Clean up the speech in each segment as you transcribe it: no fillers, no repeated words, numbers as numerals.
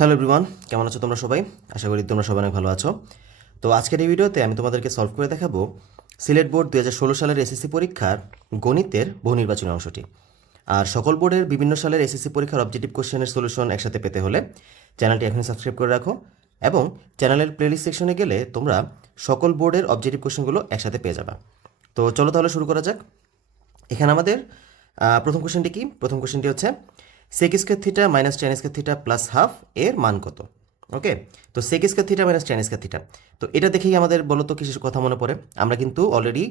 Hello everyone, কেমন আছো তোমরা সবাই? আশা করি তোমরা সবাই অনেক ভালো আছো। তো আজকের এই ভিডিওতে আমি তোমাদেরকে সলভ করে দেখাবো সিলেট বোর্ড 2016 সালের এসএসসি পরীক্ষার গণিতের বহুনির্বাচনী অংশটি। আর সকল বোর্ডের বিভিন্ন সালের এসএসসি পরীক্ষার অবজেক্টিভ কোশ্চেনের সলিউশন একসাথে পেতে হলে চ্যানেলটি এখনই সাবস্ক্রাইব করে রাখো এবং চ্যানেলের প্লেলিস্ট সেকশনে গেলে তোমরা সকল বোর্ডের অবজেক্টিভ কোশ্চেনগুলো একসাথে পেয়ে যাবে। তো চলো তাহলে শুরু করা যাক। এখানে আমাদের প্রথম কোশ্চেনটি কি? প্রথম কোশ্চেনটি হচ্ছে sec square theta minus tan square theta plus half এর মান কত? ওকে, তো sec square theta minus tan square theta, তো এটা দেখেই আমাদের বলতো কিসের কথা মনে পড়ে। আমরা কিন্তু অলরেডি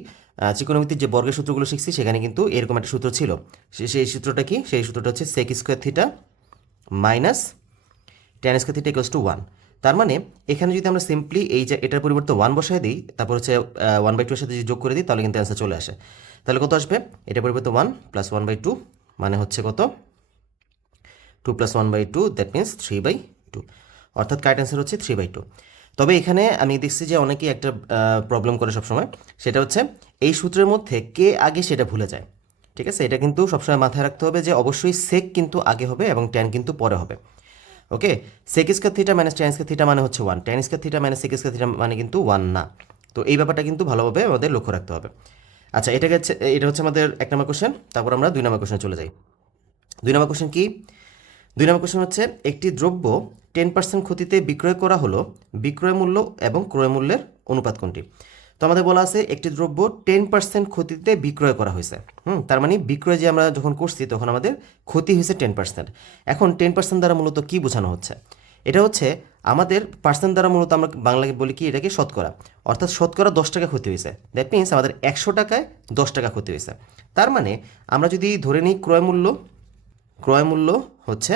ত্রিকোণমিতির যে বর্গের সূত্রগুলো শিখছি সেখানে কিন্তু এরকম একটা সূত্র ছিল। সেই সূত্রটা কি? সেই সূত্রটা হচ্ছে sec square theta minus tan square theta equals to 1। তার মানে এখানে যদি আমরা সিম্পলি এই যে এটার পরিবর্তে 1 বসায় দিই, তারপর হচ্ছে 1/2 এর সাথে যদি যোগ করে দিই তাহলে কিন্তু অ্যান্সার চলে আসে। তাহলে কত আসবে? এটার পরিবর্তে 1 প্লাস 1/2 মানে হচ্ছে কত? 2 প্লাস 1/2, দ্যাট মিনস 3/2, অর্থাৎ কারেক্ট অ্যান্সার হচ্ছে 3/2। তবে এখানে আমি দেখছি যে অনেকেই একটা প্রবলেম করে সবসময়, সেটা হচ্ছে এই সূত্রের মধ্যে কে আগে সেটা ভুলে যায়। ঠিক আছে, এটা কিন্তু সবসময় মাথায় রাখতে হবে যে অবশ্যই সেক কিন্তু আগে হবে এবং ট্যান কিন্তু পরে হবে। Okay, sec square theta minus tan square theta মানে হচ্ছে 1, tan square theta minus sec square theta মানে কিন্তু 1 না। তো এই ব্যাপারটা কিন্তু ভালোভাবে আমাদের লক্ষ্য রাখতে হবে। আচ্ছা, এটা হচ্ছে আমাদের 1 নম্বর কোশ্চেন। তারপর আমরা 2 নম্বর কোশ্চেনে চলে যাই। 2 নম্বর কোশ্চেন কি? 2 নম্বর কোশ্চেন হচ্ছে একটি দ্রব্য 10% ক্ষতিতে বিক্রয় করা হলো, বিক্রয় মূল্য এবং ক্রয় মূল্যের অনুপাত কোনটি? তো আমাদের বলা আছে একটি দ্রব্য 10% ক্ষতিতে বিক্রয় করা হয়েছে। তার মানে বিক্রয় যে আমরা যখন করছি তখন আমাদের ক্ষতি হয়েছে 10%। এখন 10% দ্বারা মূলত কি বোঝানো হচ্ছে? এটা হচ্ছে আমাদের পার্সেন্ট দ্বারা মূলত আমরা বাংলায় বলি কি, এটাকে শতকরা, অর্থাৎ শতকরা 10 টাকা ক্ষতি হয়েছে। দ্যাট মিনস আমাদের 100 টাকায় 10 টাকা ক্ষতি হয়েছে। তার মানে আমরা যদি ধরে নিই ক্রয় মূল্য হচ্ছে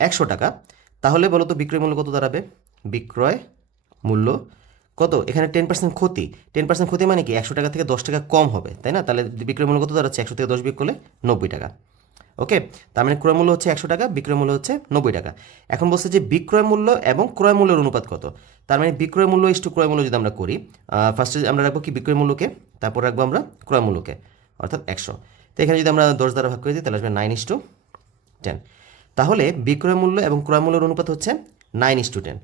100 টাকা, তাহলে বলো তো বিক্রয় মূল্য কত দাঁড়াবে? বিক্রয় মূল্য কত? এখানে 10% ক্ষতি, 10% ক্ষতি মানে কি 100 টাকা থেকে 10 টাকা কম হবে, তাই না? তাহলে বিক্রয় মূল্য কত দাঁড়াচ্ছে? 100 থেকে 10 বিয়োগ করলে 90 টাকা। ওকে, তার মানে ক্রয় মূল্য হচ্ছে 100 টাকা, বিক্রয় মূল্য হচ্ছে 90 টাকা। এখন বলছে যে বিক্রয় মূল্য এবং ক্রয় মূল্যের অনুপাত কত? তার মানে বিক্রয় মূল্য ইস্টু ক্রয় মূল্য যদি আমরা করি, ফার্স্টে আমরা রাখবো কি বিক্রয় মূল্যকে, তারপর রাখবো আমরা ক্রয় মূল্যকে, অর্থাৎ 100। তো এখানে যদি আমরা 10 দ্বারা ভাগ করে দিই তাহলে আসবে 9:10। তাহলে বিক্রয় মূল্য এবং ক্রয় মূল্যের অনুপাত হচ্ছে 9:10।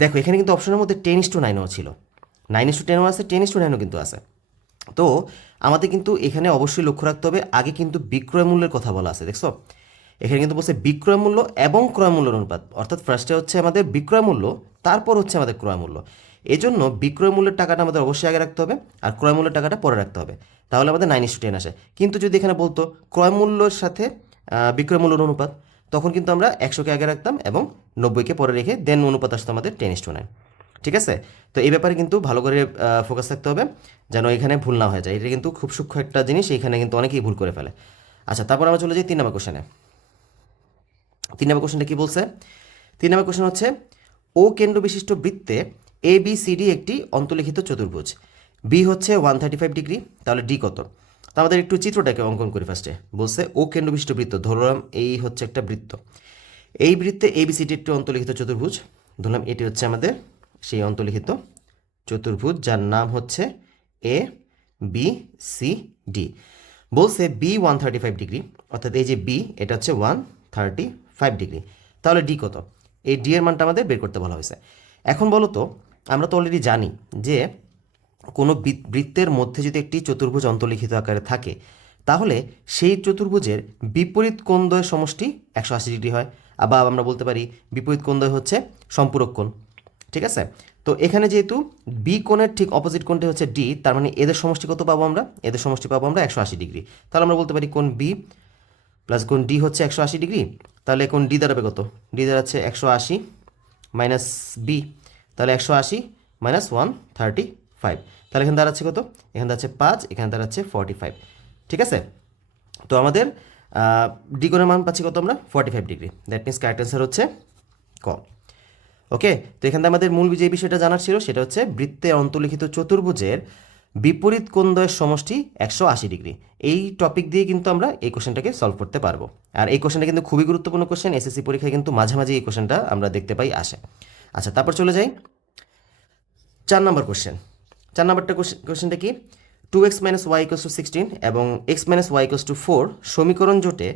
দেখো এখানে কিন্তু অপশনের মধ্যে 10:9ও ছিল, 9:10ও আছে, 10:9ও কিন্তু আছে। তো আমাদের কিন্তু এখানে অবশ্যই লক্ষ্য রাখতে হবে আগে কিন্তু বিক্রয় মূল্যের কথা বলা আছে, দেখছো? এখানে কিন্তু বলছে বিক্রয় মূল্য এবং ক্রয় মূল্যের অনুপাত, অর্থাৎ ফার্স্টে হচ্ছে আমাদের বিক্রয় মূল্য, তারপর হচ্ছে আমাদের ক্রয় মূল্য। এজন্য বিক্রয় মূল্যের টাকাটা আমাদের অবশ্যই আগে রাখতে হবে আর ক্রয় মূল্যের টাকাটা পরে রাখতে হবে, তাহলে আমাদের 9:10 আসে। কিন্তু যদি এখানে বলতো ক্রয় মূল্যের সাথে বিক্রয় মূল্যের অনুপাত, তখন কিন্তু আমরা 100কে আগে রাখতাম এবং 90কে পরে রেখে দেন অনুপাত আসতো আমাদের 10:9। ঠিক আছে, তো এই ব্যাপারে কিন্তু ভালো করে ফোকাস থাকতে হবে যেন এখানে ভুল না হয়ে যায়। এটা কিন্তু খুব সূক্ষ্ম একটা জিনিস, এইখানে কিন্তু অনেকেই ভুল করে ফেলে। আচ্ছা, তারপর আমরা চলে যাই 3 নম্বর কোশ্চেনে। 3 নম্বর কোশ্চেনটা কি বলছে? 3 নম্বর কোশ্চেন হচ্ছে ও কেন্দ্র বিশিষ্ট বৃত্তে এ বি সি ডি একটি অন্তর্লিখিত চতুর্ভুজ, বি হচ্ছে 135 ডিগ্রি, তাহলে ডি কত? তো আমাদের একটু চিত্রটাকে অঙ্কন করি ফার্স্টে। বলছে ও কেন্দ্র বিশিষ্ট বৃত্ত, ধরলাম এই হচ্ছে একটা বৃত্ত, এই বৃত্তে এ বি সি ডি একটি অন্তর্লিখিত চতুর্ভুজ, ধরলাম এটি হচ্ছে আমাদের সেই অন্তর্লিখিত চতুর্ভুজ যার নাম হচ্ছে এ বি সি ডি। বলছে বি 135 ডিগ্রি, অর্থাৎ এই যে বি এটা হচ্ছে 135 ডিগ্রি, তাহলে ডি কত? এই ডি এর মানটা আমাদের বের করতে বলা হয়েছে। এখন বলো তো, আমরা তো অলরেডি জানি যে কোনো বৃত্তের মধ্যে যদি একটি চতুর্ভুজ অন্তর্লিখিত আকারে থাকে তাহলে সেই চতুর্ভুজের বিপরীত কোণদ্বয়ের সমষ্টি 180 ডিগ্রি হয়। আবার আমরা বলতে পারি বিপরীত কোণদ্বয় হচ্ছে সম্পূরক কোণ। ঠিক আছে, তো এখানে যেহেতু বি কোণের ঠিক অপোজিট কোণটি হচ্ছে ডি, তার মানে এদের সমষ্টি কত পাবো আমরা? এদের সমষ্টি পাবো আমরা 180 ডিগ্রি। তাহলে আমরা বলতে পারি কোণ বি প্লাস কোণ ডি হচ্ছে 180 ডিগ্রি। তাহলে কোণ ডি দাঁড়াবে কত? ডি দাঁড়াচ্ছে 180 মাইনাস বি, তাহলে 180 মাইনাস 135, তাহলে এখানে দাঁড়াচ্ছে কত? এখানে দাঁড়াচ্ছে 5, এখানে দাঁড়াচ্ছে 45। ঠিক আছে, তো আমাদের ডি কোণের মান পাচ্ছি কত আমরা? 45 degree. That means correct answer হচ্ছে ক। ওকে, তো এখানে আমাদের মূল যে বিষয়টা জানার ছিল সেটা হচ্ছে বৃত্তের অন্তর্লিখিত চতুর্ভুজের বিপরীত কোণদ্বয়ের সমষ্টি 180 ডিগ্রি। এই টপিক দিয়ে কিন্তু আমরা এই কোশ্চেনটাকে সলভ করতে পারবো। আর এই কোশ্চেনটা কিন্তু খুবই গুরুত্বপূর্ণ কোশ্চেন, এসএসসি পরীক্ষায় কিন্তু মাঝে মাঝে এই কোশ্চেনটা আমরা দেখতে পাই আসে। আচ্ছা, তারপর চলে যাই 4 নম্বর কোশ্চেন। 4 নম্বরটা কোশ্চেনটা কি? 2x - y = 16 এবং x - y = 4 সমীকরণ জোটে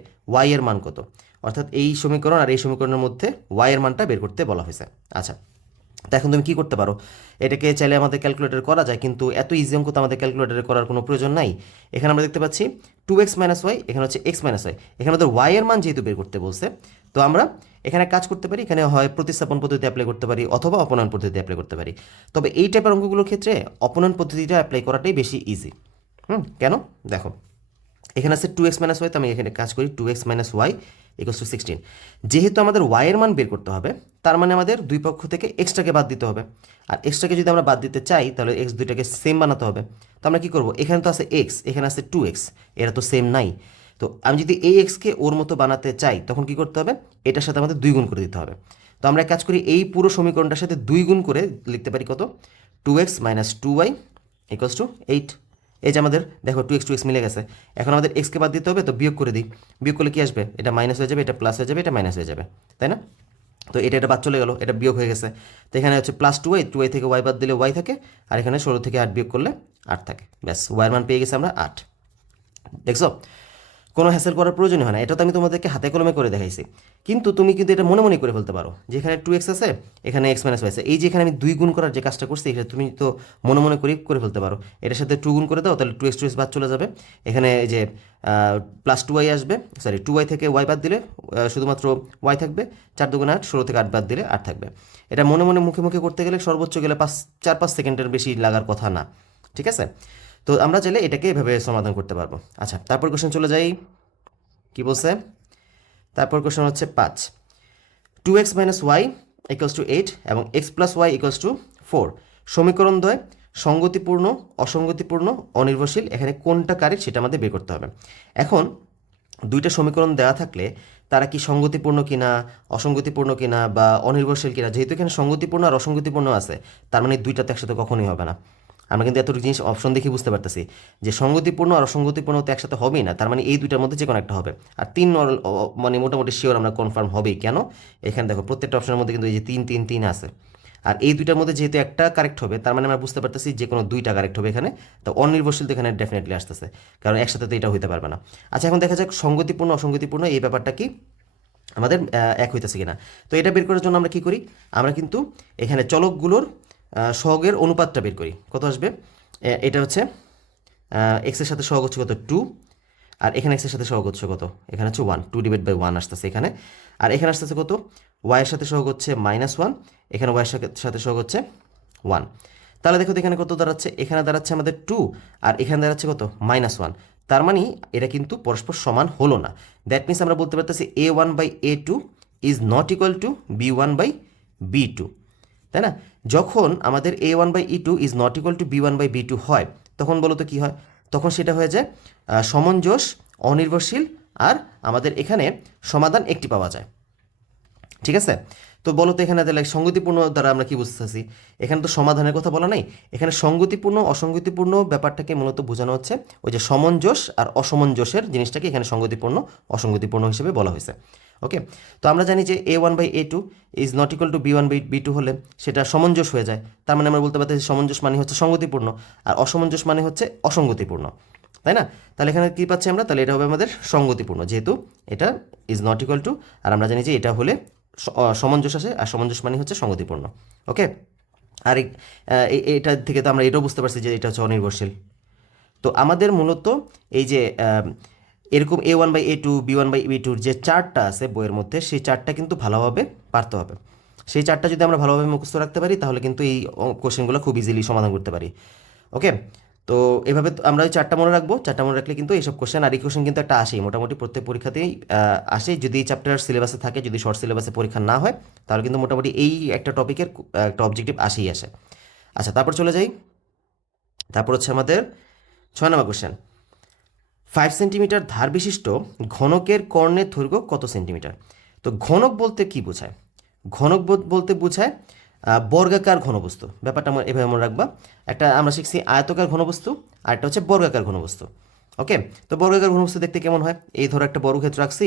y এর মান কত? অর্থাৎ এই সমীকরণ আর এই সমীকরণের মধ্যে y এর মানটা বের করতে বলা হয়েছে। আচ্ছা, তো এখন তুমি কী করতে পারো, এটাকে চাইলে আমাদের ক্যালকুলেটর করা যায়, কিন্তু এত ইজি অঙ্ক তো আমাদের ক্যালকুলেটরে করার কোনো প্রয়োজন নাই। এখানে আমরা দেখতে পাচ্ছি 2x - y, এখানে হচ্ছে x - y, এখানে আমাদের y এর মান যেহেতু বের করতে বলছে, তো আমরা এখানে কাজ করতে পারি, এখানে হয় প্রতিস্থাপন পদ্ধতি অ্যাপ্লাই করতে পারি অথবা অপনয়ন পদ্ধতি অ্যাপ্লাই করতে পারি। তবে এই টাইপের অঙ্কগুলোর ক্ষেত্রে অপনয়ন পদ্ধতিটা অ্যাপ্লাই করাটাই বেশি ইজি। কেন দেখো, এখানে আছে 2x - y, তো আমি এখানে কাজ করি 2x - y = 16। যেহেতু আমাদের y এর মান বের করতে হবে, তার মানে আমাদের দুই পক্ষ থেকে এক্সট্রাকে বাদ দিতে হবে। আর এক্সট্রাকে যদি আমরা বাদ দিতে চাই তাহলে x দুইটাকে সেম বানাতে হবে। তো আমরা কী করবো, এখানে তো আছে x, এখানে আছে 2x, এরা তো সেম নাই। তো আমি যদি এই এক্সকে ওর মতো বানাতে চাই তখন কি করতে হবে, এটার সাথে আমাদের 2 গুণ করে দিতে হবে। তো আমরা এক কাজ করি, এই পুরো সমীকরণটার সাথে 2 গুণ করে লিখতে পারি কত, 2x - 2y = 8। এই যে আমাদের দেখো 2x মিলে গেছে। এখন আমাদের এক্সকে বাদ দিতে হবে, তো বিয়োগ করে দিই। বিয়োগ করলে কি আসবে, এটা মাইনাস হয়ে যাবে, এটা প্লাস হয়ে যাবে, এটা মাইনাস হয়ে যাবে, তাই না? তো এটা বাদ চলে গেল, এটা বিয়োগ হয়ে গেছে। তো এখানে হচ্ছে +2y, 2y থেকে y বাদ দিলে y থাকে, আর এখানে 16 থেকে 8 বিয়োগ করলে 8 থাকে। ব্যাস, y এর মান পেয়ে গেছে আমরা 8। দেখছো, কোনো হ্যাসেল করার প্রয়োজনই হয় না। এটা তো আমি তোমাদেরকে হাতে কলমে করে দেখাইছি, কিন্তু তুমি কিন্তু এটা মনে মনে করে ফেলতে পারো যে এখানে 2x আছে, এখানে x - y আছে। এই যে এখানে আমি 2 গুণ করার যে কাজটা করছি, এটা তুমি তো মনে মনে করে ফেলতে পারো। এটার সাথে 2 গুণ করে দাও, তাহলে 2x বাদ চলে যাবে। এখানে এই যে +2y আসবে, সরি 2y থেকে y বাদ দিলে শুধুমাত্র y থাকবে। 4 × 2 = 8, 16 থেকে 8 বাদ দিলে 8 থাকবে। এটা মনে মনে মুখে মুখে করতে গেলে সর্বোচ্চ গেলে 4-5 সেকেন্ডের বেশি লাগার কথা না, ঠিক আছে? তো আমরা চাইলে এটাকে এভাবে সমাধান করতে পারবো। আচ্ছা, তারপর কোশ্চেন চলে যাই, কি বলছে? তারপর কোশ্চেন হচ্ছে 5, 2x - y = 8 এবং x + y = 4 সমীকরণ দ্বয় সঙ্গতিপূর্ণ, অসঙ্গতিপূর্ণ, অনির্ভরশীল, এখানে কোনটা কারেক্ট সেটা আমাদের বের করতে হবে। এখন দুইটা সমীকরণ দেওয়া থাকলে তারা কি সঙ্গতিপূর্ণ কিনা, অসঙ্গতিপূর্ণ কিনা বা অনির্ভরশীল কিনা, যেহেতু এখানে সঙ্গতিপূর্ণ আর অসঙ্গতিপূর্ণ আছে, তার মানে দুইটাতে একসাথে কখনোই হবে না। আমরা কিন্তু এতটুকু জিনিস অপশন দেখে বুঝতে পারতেছি যে সঙ্গতিপূর্ণ আর অসঙ্গতিপূর্ণ তো একসাথে হবেই না, তার মানে এই দুইটার মধ্যে যে কোনো একটা হবে। আর 3 মানে মোটামুটি শিওর আমরা কনফার্ম হবেই। কেন, এখানে দেখো প্রত্যেকটা অপশনের মধ্যে কিন্তু এই যে 3 3 3 আছে, আর এই দুইটার মধ্যে যেহেতু একটা কারেক্ট হবে, তার মানে আমরা বুঝতে পারতেছি যে কোনো দুইটা কারেক্ট হবে এখানে। তো অনির্ভরশীল তো এখানে ডেফিনেটলি আসতেছে, কারণ একসাথে তো এটা হইতে পারবে না। আচ্ছা, এখন দেখা যাক সঙ্গতিপূর্ণ অসঙ্গতিপূর্ণ এই ব্যাপারটা কি আমাদের এক হইতেছে কিনা। তো এটা বের করার জন্য আমরা কি করি, আমরা কিন্তু এখানে চলকগুলোর সহগের অনুপাতটা বের করি। কত আসবে, এটা হচ্ছে এক্সের সাথে সহগ হচ্ছে কত 2, আর এখানে এক্সের সাথে সহগ হচ্ছে কত, এখানে হচ্ছে 1, 2/1 আসতেছে এখানে। আর এখানে আসতেছে কত, ওয়াইয়ের সাথে সহগ হচ্ছে -1, এখানে ওয়াইয়ের সাথে সহগ হচ্ছে 1। তাহলে দেখো এখানে কত দাঁড়াচ্ছে, এখানে দাঁড়াচ্ছে আমাদের 2, আর এখানে দাঁড়াচ্ছে কত -1। তার মানে এরা কিন্তু পরস্পর সমান হলো না। দ্যাট মিনস আমরা বলতে পারতেছি a1/a2 is not equal to b1/b2, তাই না? যখন আমাদের a1/e2 is not equal to b1/b2 হয়, তখন বলো তো কী হয়, তখন সেটা হয়ে যায় সমঞ্জস, অনির্ভরশীল, আর আমাদের এখানে সমাধান একটি পাওয়া যায়, ঠিক আছে? তো বলো তো এখানে তাহলে সঙ্গতিপূর্ণ দ্বারা আমরা কি বুঝতেছি, এখানে তো সমাধানের কথা বলা নাই, এখানে সঙ্গতিপূর্ণ অসঙ্গতিপূর্ণ ব্যাপারটাকে মূলত বোঝানো হচ্ছে ওই যে সমঞ্জস আর অসমঞ্জসের জিনিসটাকে এখানে সঙ্গতিপূর্ণ অসঙ্গতিপূর্ণ হিসেবে বলা হয়েছে। ওকে, তো আমরা জানি যে a1/a2 is not equal to b1/b2 হলে সেটা সমঞ্জস হয়ে যায়। তার মানে আমরা বলতে পারতেছি সমঞ্জস মানে হচ্ছে সঙ্গতিপূর্ণ, আর অসমঞ্জস মানে হচ্ছে অসঙ্গতিপূর্ণ, তাই না? তাহলে এখানে কী পাচ্ছি আমরা, তাহলে এটা হবে আমাদের সঙ্গতিপূর্ণ, যেহেতু এটা ইজ নট ইকুয়াল টু, আর আমরা জানি যে এটা হলে সমঞ্জস আসে, আর সমঞ্জস মানে হচ্ছে সঙ্গতিপূর্ণ। ওকে, আর এটা থেকে তো আমরা এটাও বুঝতে পারছি যে এটা হচ্ছে অনির্ভরশীল। তো আমাদের মূলত এই যে এরকম a1/a2 b1/b2 যে চার্টটা আছে বইয়ের মধ্যে, সেই চার্টটা কিন্তু ভালোভাবে পারতে হবে। সেই চার্টটা যদি আমরা ভালোভাবে মুখস্থ রাখতে পারি, তাহলে কিন্তু এই কোশ্চেনগুলো খুব ইজিলি সমাধান করতে পারি। ওকে, তো এভাবে আমরা ওই চারটা মনে রাখবো, চারটা মনে রাখলে কিন্তু এইসব কোশ্চেন, আর এই কোশ্চেন কিন্তু একটা আসেই মোটামুটি প্রত্যেক পরীক্ষাতেই আসে, যদি এই চ্যাপ্টার সিলেবাসে থাকে, যদি শর্ট সিলেবাসে পরীক্ষা না হয়, তাহলে কিন্তু মোটামুটি এই একটা টপিকের একটা অবজেক্টিভ আসেই আসে। আচ্ছা, তারপর চলে যাই, তারপর হচ্ছে আমাদের 6 নম্বর কোশ্চেন, 5 সেন্টিমিটার ধার বিশিষ্ট ঘনকের কর্ণের দৈর্ঘ্য কত সেন্টিমিটার? তো ঘনক বলতে কি বোঝায়, ঘনক বলতে বোঝায় বর্গাকার ঘনবস্তু। ব্যাপারটা আমরা এভাবে মনে রাখবা, একটা আমরা শিখছি আয়তকার ঘনবস্তু, আর একটা হচ্ছে বর্গাকার ঘনবস্তু। ওকে, তো বর্গাকার ঘনবস্তু দেখতে কেমন হয়, এই ধরো একটা বর্গক্ষেত্র রাখছি,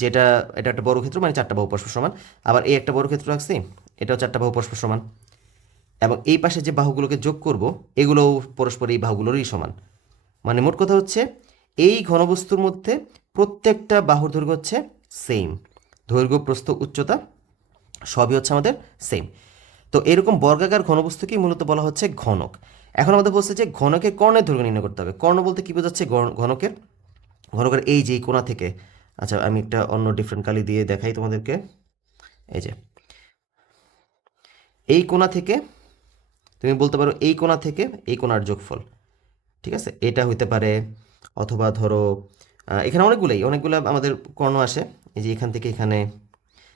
যেটা এটা একটা বর্গক্ষেত্র মানে 4টা বাহু পরস্পর সমান, আবার এই একটা বর্গক্ষেত্র রাখছি, এটাও 4টা বাহু পরস্পর সমান, এবং এই পাশে যে বাহুগুলোকে যোগ করব এগুলোও পরস্পর এই বাহুগুলোরই সমান। মানে মোট কথা হচ্ছে এই ঘনবস্তুর মধ্যে প্রত্যেকটা বাহুর দৈর্ঘ্য হচ্ছে সেম, দৈর্ঘ্য প্রস্থ উচ্চতা সবই হচ্ছে আমাদের সেম। তো এরকম বর্গাকার ঘনবস্তুকেই মূলত বলা হচ্ছে ঘনক। এখন আমাদের বলছে যে ঘনকের কর্ণের দৈর্ঘ্য নির্ণয় করতে হবে। কর্ণ বলতে কী বোঝাচ্ছে? ঘনকের ঘনকের এই যে কোণা থেকে, আচ্ছা আমি একটা অন্য ডিফারেন্ট কালি দিয়ে দেখাই তোমাদেরকে। এই যে এই কোণা থেকে তুমি বলতে পারো এই কোণা থেকে এই কোণার যোগফল, ঠিক আছে? এটা হইতে পারে, অথবা ধরো এখানে অনেকগুলো আমাদের কর্ণ আসে। এই যে এখান থেকে এখানে,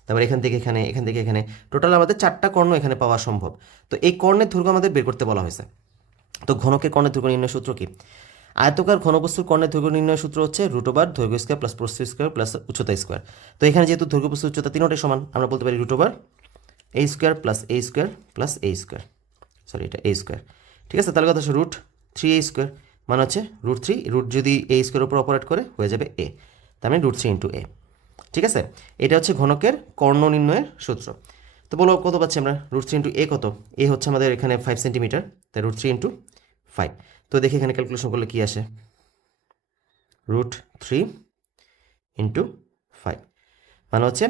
তারপর এখান থেকে এখানে, এখান থেকে এখানে, টোটাল আমাদের 4টা কর্ণ এখানে পাওয়া সম্ভব। তো এই কর্ণের দৈর্ঘ্য আমাদের বের করতে বলা হয়েছে। তো ঘনকের কর্ণের দৈর্ঘ্য নির্ণয় সূত্র কি? আয়তকার ঘনবস্তুর কর্ণের দৈর্ঘ্য নির্ণয় সূত্র হচ্ছে √ দৈর্ঘ্য স্কয়ার প্লাস প্রস্থ স্কয়ার প্লাস উচ্চতা স্কয়ার। তো এখানে যেহেতু দৈর্ঘ্য প্রস্থ উচ্চতা তিনটাই সমান, আমরা বলতে পারি √ a square plus a square plus a square, sorry এটা a স্কয়ার, ঠিক আছে? তাহলে কথা হচ্ছে √3a স্কয়ার, মানে হচ্ছে √3, রুট যদি a স্কয়ারের উপর অপারেট করে হয়ে যাবে a, তার মানে √3 × a, ঠিক আছে? এটা হচ্ছে ঘনকের কর্ণ নির্ণয়ের সূত্র। তো বলো কত পাচ্ছি আমরা? √3 × a কত? a হচ্ছে আমাদের এখানে 5 সেন্টিমিটার, তাই √3 × 5। তো দেখি এখানে ক্যালকুলেশন করলে কি আসে। √3 × 5 মানে হচ্ছে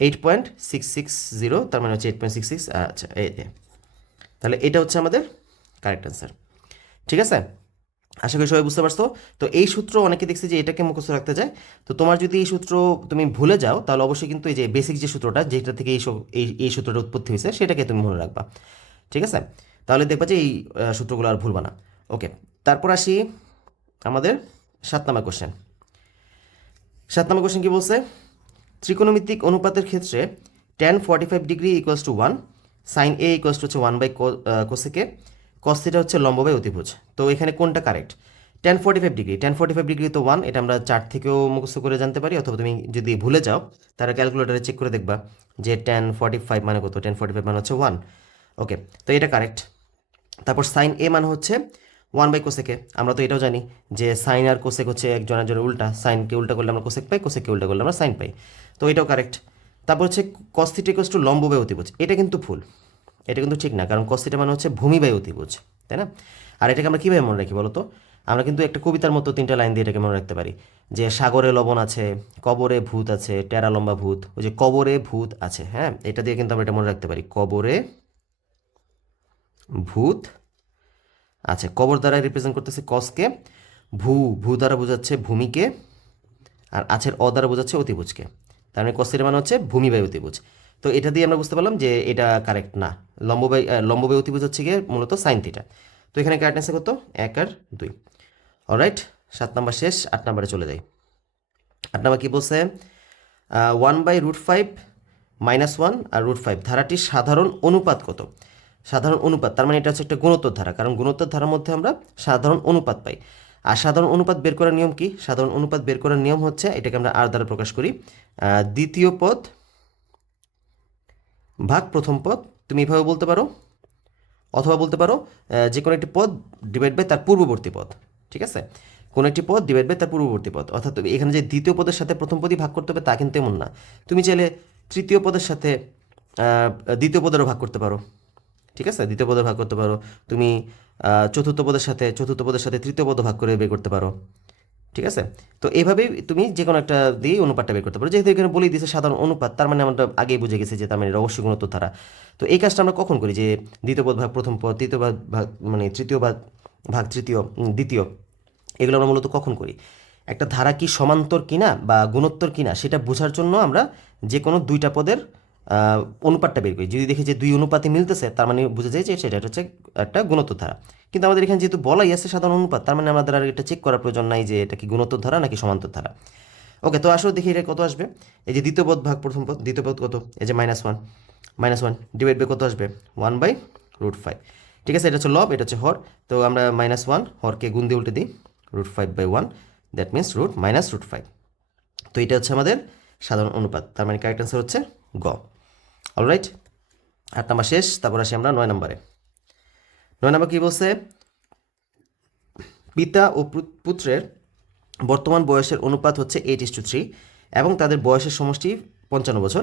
8.660, তার মানে হচ্ছে 8.66। আচ্ছা এই তাহলে এটা হচ্ছে আমাদের কারেক্ট অ্যান্সার, ঠিক আছে? আশা করি সবাই বুঝতে পারছো। তো এই সূত্র অনেকে দেখছি যে এটাকে মুখস্থ রাখতে যায়। তো তোমার যদি এই সূত্র তুমি ভুলে যাও তাহলে অবশ্যই কিন্তু এই যে বেসিক যে সূত্রটা, যেটা থেকে এই সূত্রটা উৎপত্তি হয়েছে সেটাকে তুমি মনে রাখবা, ঠিক আছে? তাহলে দেখবা যে এই সূত্রগুলো আর ভুলবা না। ওকে, তারপর আসি আমাদের 7 নম্বর কোশ্চেন। 7 নম্বর কোশ্চেন কি বলছে? ত্রিকোণমিতিক অনুপাতের ক্ষেত্রে tan 45 ডিগ্রি = 1, sin a হচ্ছে 1/cosec a, cos θ হচ্ছে লম্ব বাই অতিভুজ। তো এখানে কোনটা কারেক্ট? tan 45 ডিগ্রি তো 1, এটা আমরা চার্ট থেকেও মুখস্থ করে জানতে পারি, অথবা তুমি যদি ভুলে যাও তাহলে ক্যালকুলেটারে চেক করে দেখবা যে tan 45 মানে কত। tan 45 মানে হচ্ছে 1। ওকে, তো এটা কারেক্ট। তারপর sin a মানে হচ্ছে 1/cosec a। আমরা তো এটাও জানি যে সাইন আর কোসেক হচ্ছে একজনের উল্টা। সাইনকে উল্টা করলে আমরা কোসেক পাই, কোসেককে উল্টা করলে আমরা সাইন পাই। তো এটাও কারেক্ট। তারপর হচ্ছে cos θ = লম্ব বাই অতিভুজ। এটা কিন্তু ভুল, এটা কিন্তু ঠিক না, কারণ cos θ মানে হচ্ছে ভূমি বাই অতিভুজ, তাই না? আর এটাকে আমরা কীভাবে মনে রাখি বলো তো? আমরা কিন্তু একটা কবিতার মতো 3টা লাইন দিয়ে এটাকে মনে রাখতে পারি, যে সাগরে লবণ আছে, কবরে ভূত আছে, টেরা লম্বা ভূত। ওই যে কবরে ভূত আছে, হ্যাঁ, এটা দিয়ে কিন্তু আমরা এটা মনে রাখতে পারি, কবরে ভূত আছে। কবর দ্বারা রিপ্রেজেন্ট করতেছে কসকে, ভূ দ্বারা বোঝাচ্ছে ভূমিকে, আর আছের দ্বারা বোঝাচ্ছে অতিভুজকে। তার মানে cos θ মানে হচ্ছে ভূমি বাই অতিভুজ। তো এটা দিয়ে আমরা বুঝতে পারলাম যে এটা কারেক্ট না। লম্ব বাই অতিভুজ হচ্ছে গিয়ে মূলত সাইন থিটা। তো এখানে কারেক্ট অ্যান্সার কত? 1 আর 2। অলরাইট, 7 নাম্বার শেষ। 8 নাম্বারে চলে যাই। 8 নাম্বার কি বলছে? 1/√5 -1 আর √5 ধারাটির সাধারণ অনুপাত কত? সাধারণ অনুপাত, তার মানে এটা হচ্ছে একটা গুণোত্তর ধারা, কারণ গুণোত্তর ধারার মধ্যে আমরা সাধারণ অনুপাত পাই। আর সাধারণ অনুপাত বের করার নিয়ম কি? সাধারণ অনুপাত বের করার নিয়ম হচ্ছে, এটাকে আমরা আর দ্বারা প্রকাশ করি, দ্বিতীয় পদ ভাগ প্রথম পদ। তুমি এভাবে বলতে পারো, অথবা বলতে পারো যে কোনো একটি পদ ডিভাইড বাই তার পূর্ববর্তী পদ, ঠিক আছে? কোনো একটি পদ ডিভাইড বাই তার পূর্ববর্তী পদ। অর্থাৎ তুমি এখানে যে দ্বিতীয় পদের সাথে প্রথম পদই ভাগ করতে হবে তা কিন্তু এমন না। তুমি চাইলে তৃতীয় পদের সাথে দ্বিতীয় পদেরও ভাগ করতে পারো, ঠিক আছে? দ্বিতীয় পদের ভাগ করতে পারো। তুমি চতুর্থ পদের সাথে তৃতীয় পদ ভাগ করে বের করতে পারো, ঠিক আছে? তো এইভাবেই তুমি যে কোনো একটা দিয়ে অনুপাতটা বের করতে পারো। যেহেতু এখানে বলেই দিয়েছে সাধারণ অনুপাত, তার মানে আমরা আগেই বুঝে গেছি যে তার মানে এটা অবশ্যই গুণোত্তর ধারা। তো এই কাজটা আমরা কখন করি? যে দ্বিতীয় পদ ভাগ প্রথম পদ, তৃতীয় ভাগ মানে তৃতীয় ভাগ তৃতীয়, দ্বিতীয়, এগুলো আমরা মূলত কখন করি? একটা ধারা কি সমান্তর কিনা বা গুণোত্তর কিনা সেটা বোঝার জন্য আমরা যে কোনো দুইটা পদের অনুপাতটা বের করি। যদি দেখি যে দুই অনুপাতে মিলতেছে, তার মানে বোঝা যায় যে সেটা হচ্ছে একটা গুণোত্তর ধারা। কিন্তু আমাদের এখানে যেহেতু বলাই আছে সাধারণ অনুপাত, তার মানে আমাদের আর এটা চেক করার প্রয়োজন নাই যে এটা কি গুণোত্তর ধারা নাকি সমান্তর ধারা। ওকে, তো আসলে দেখি এটা কত আসবে। এই যে দ্বিতীয় পদ ভাগ প্রথম পদ, দ্বিতীয় পদ কত? এই যে -1 ডিভাইড বাই কত আসবে? 1/√5, ঠিক আছে? এটা হচ্ছে লব, এটা হচ্ছে হর। তো আমরা -1 হরকে গুণ দিয়ে উল্টে দিই, √5/1, দ্যাট মিনস -√5। তো এটা হচ্ছে আমাদের সাধারণ অনুপাত, তার মানে কারেক্ট অ্যান্সার হচ্ছে গ। অলরাইট, 8 নাম্বার শেষ। তারপর আসি আমরা 9 নাম্বারে। 9 নাম্বার কী বলছে? পিতা ও পুত্রের বর্তমান বয়সের অনুপাত হচ্ছে 8:3 এবং তাদের বয়সের সমষ্টি 55 বছর।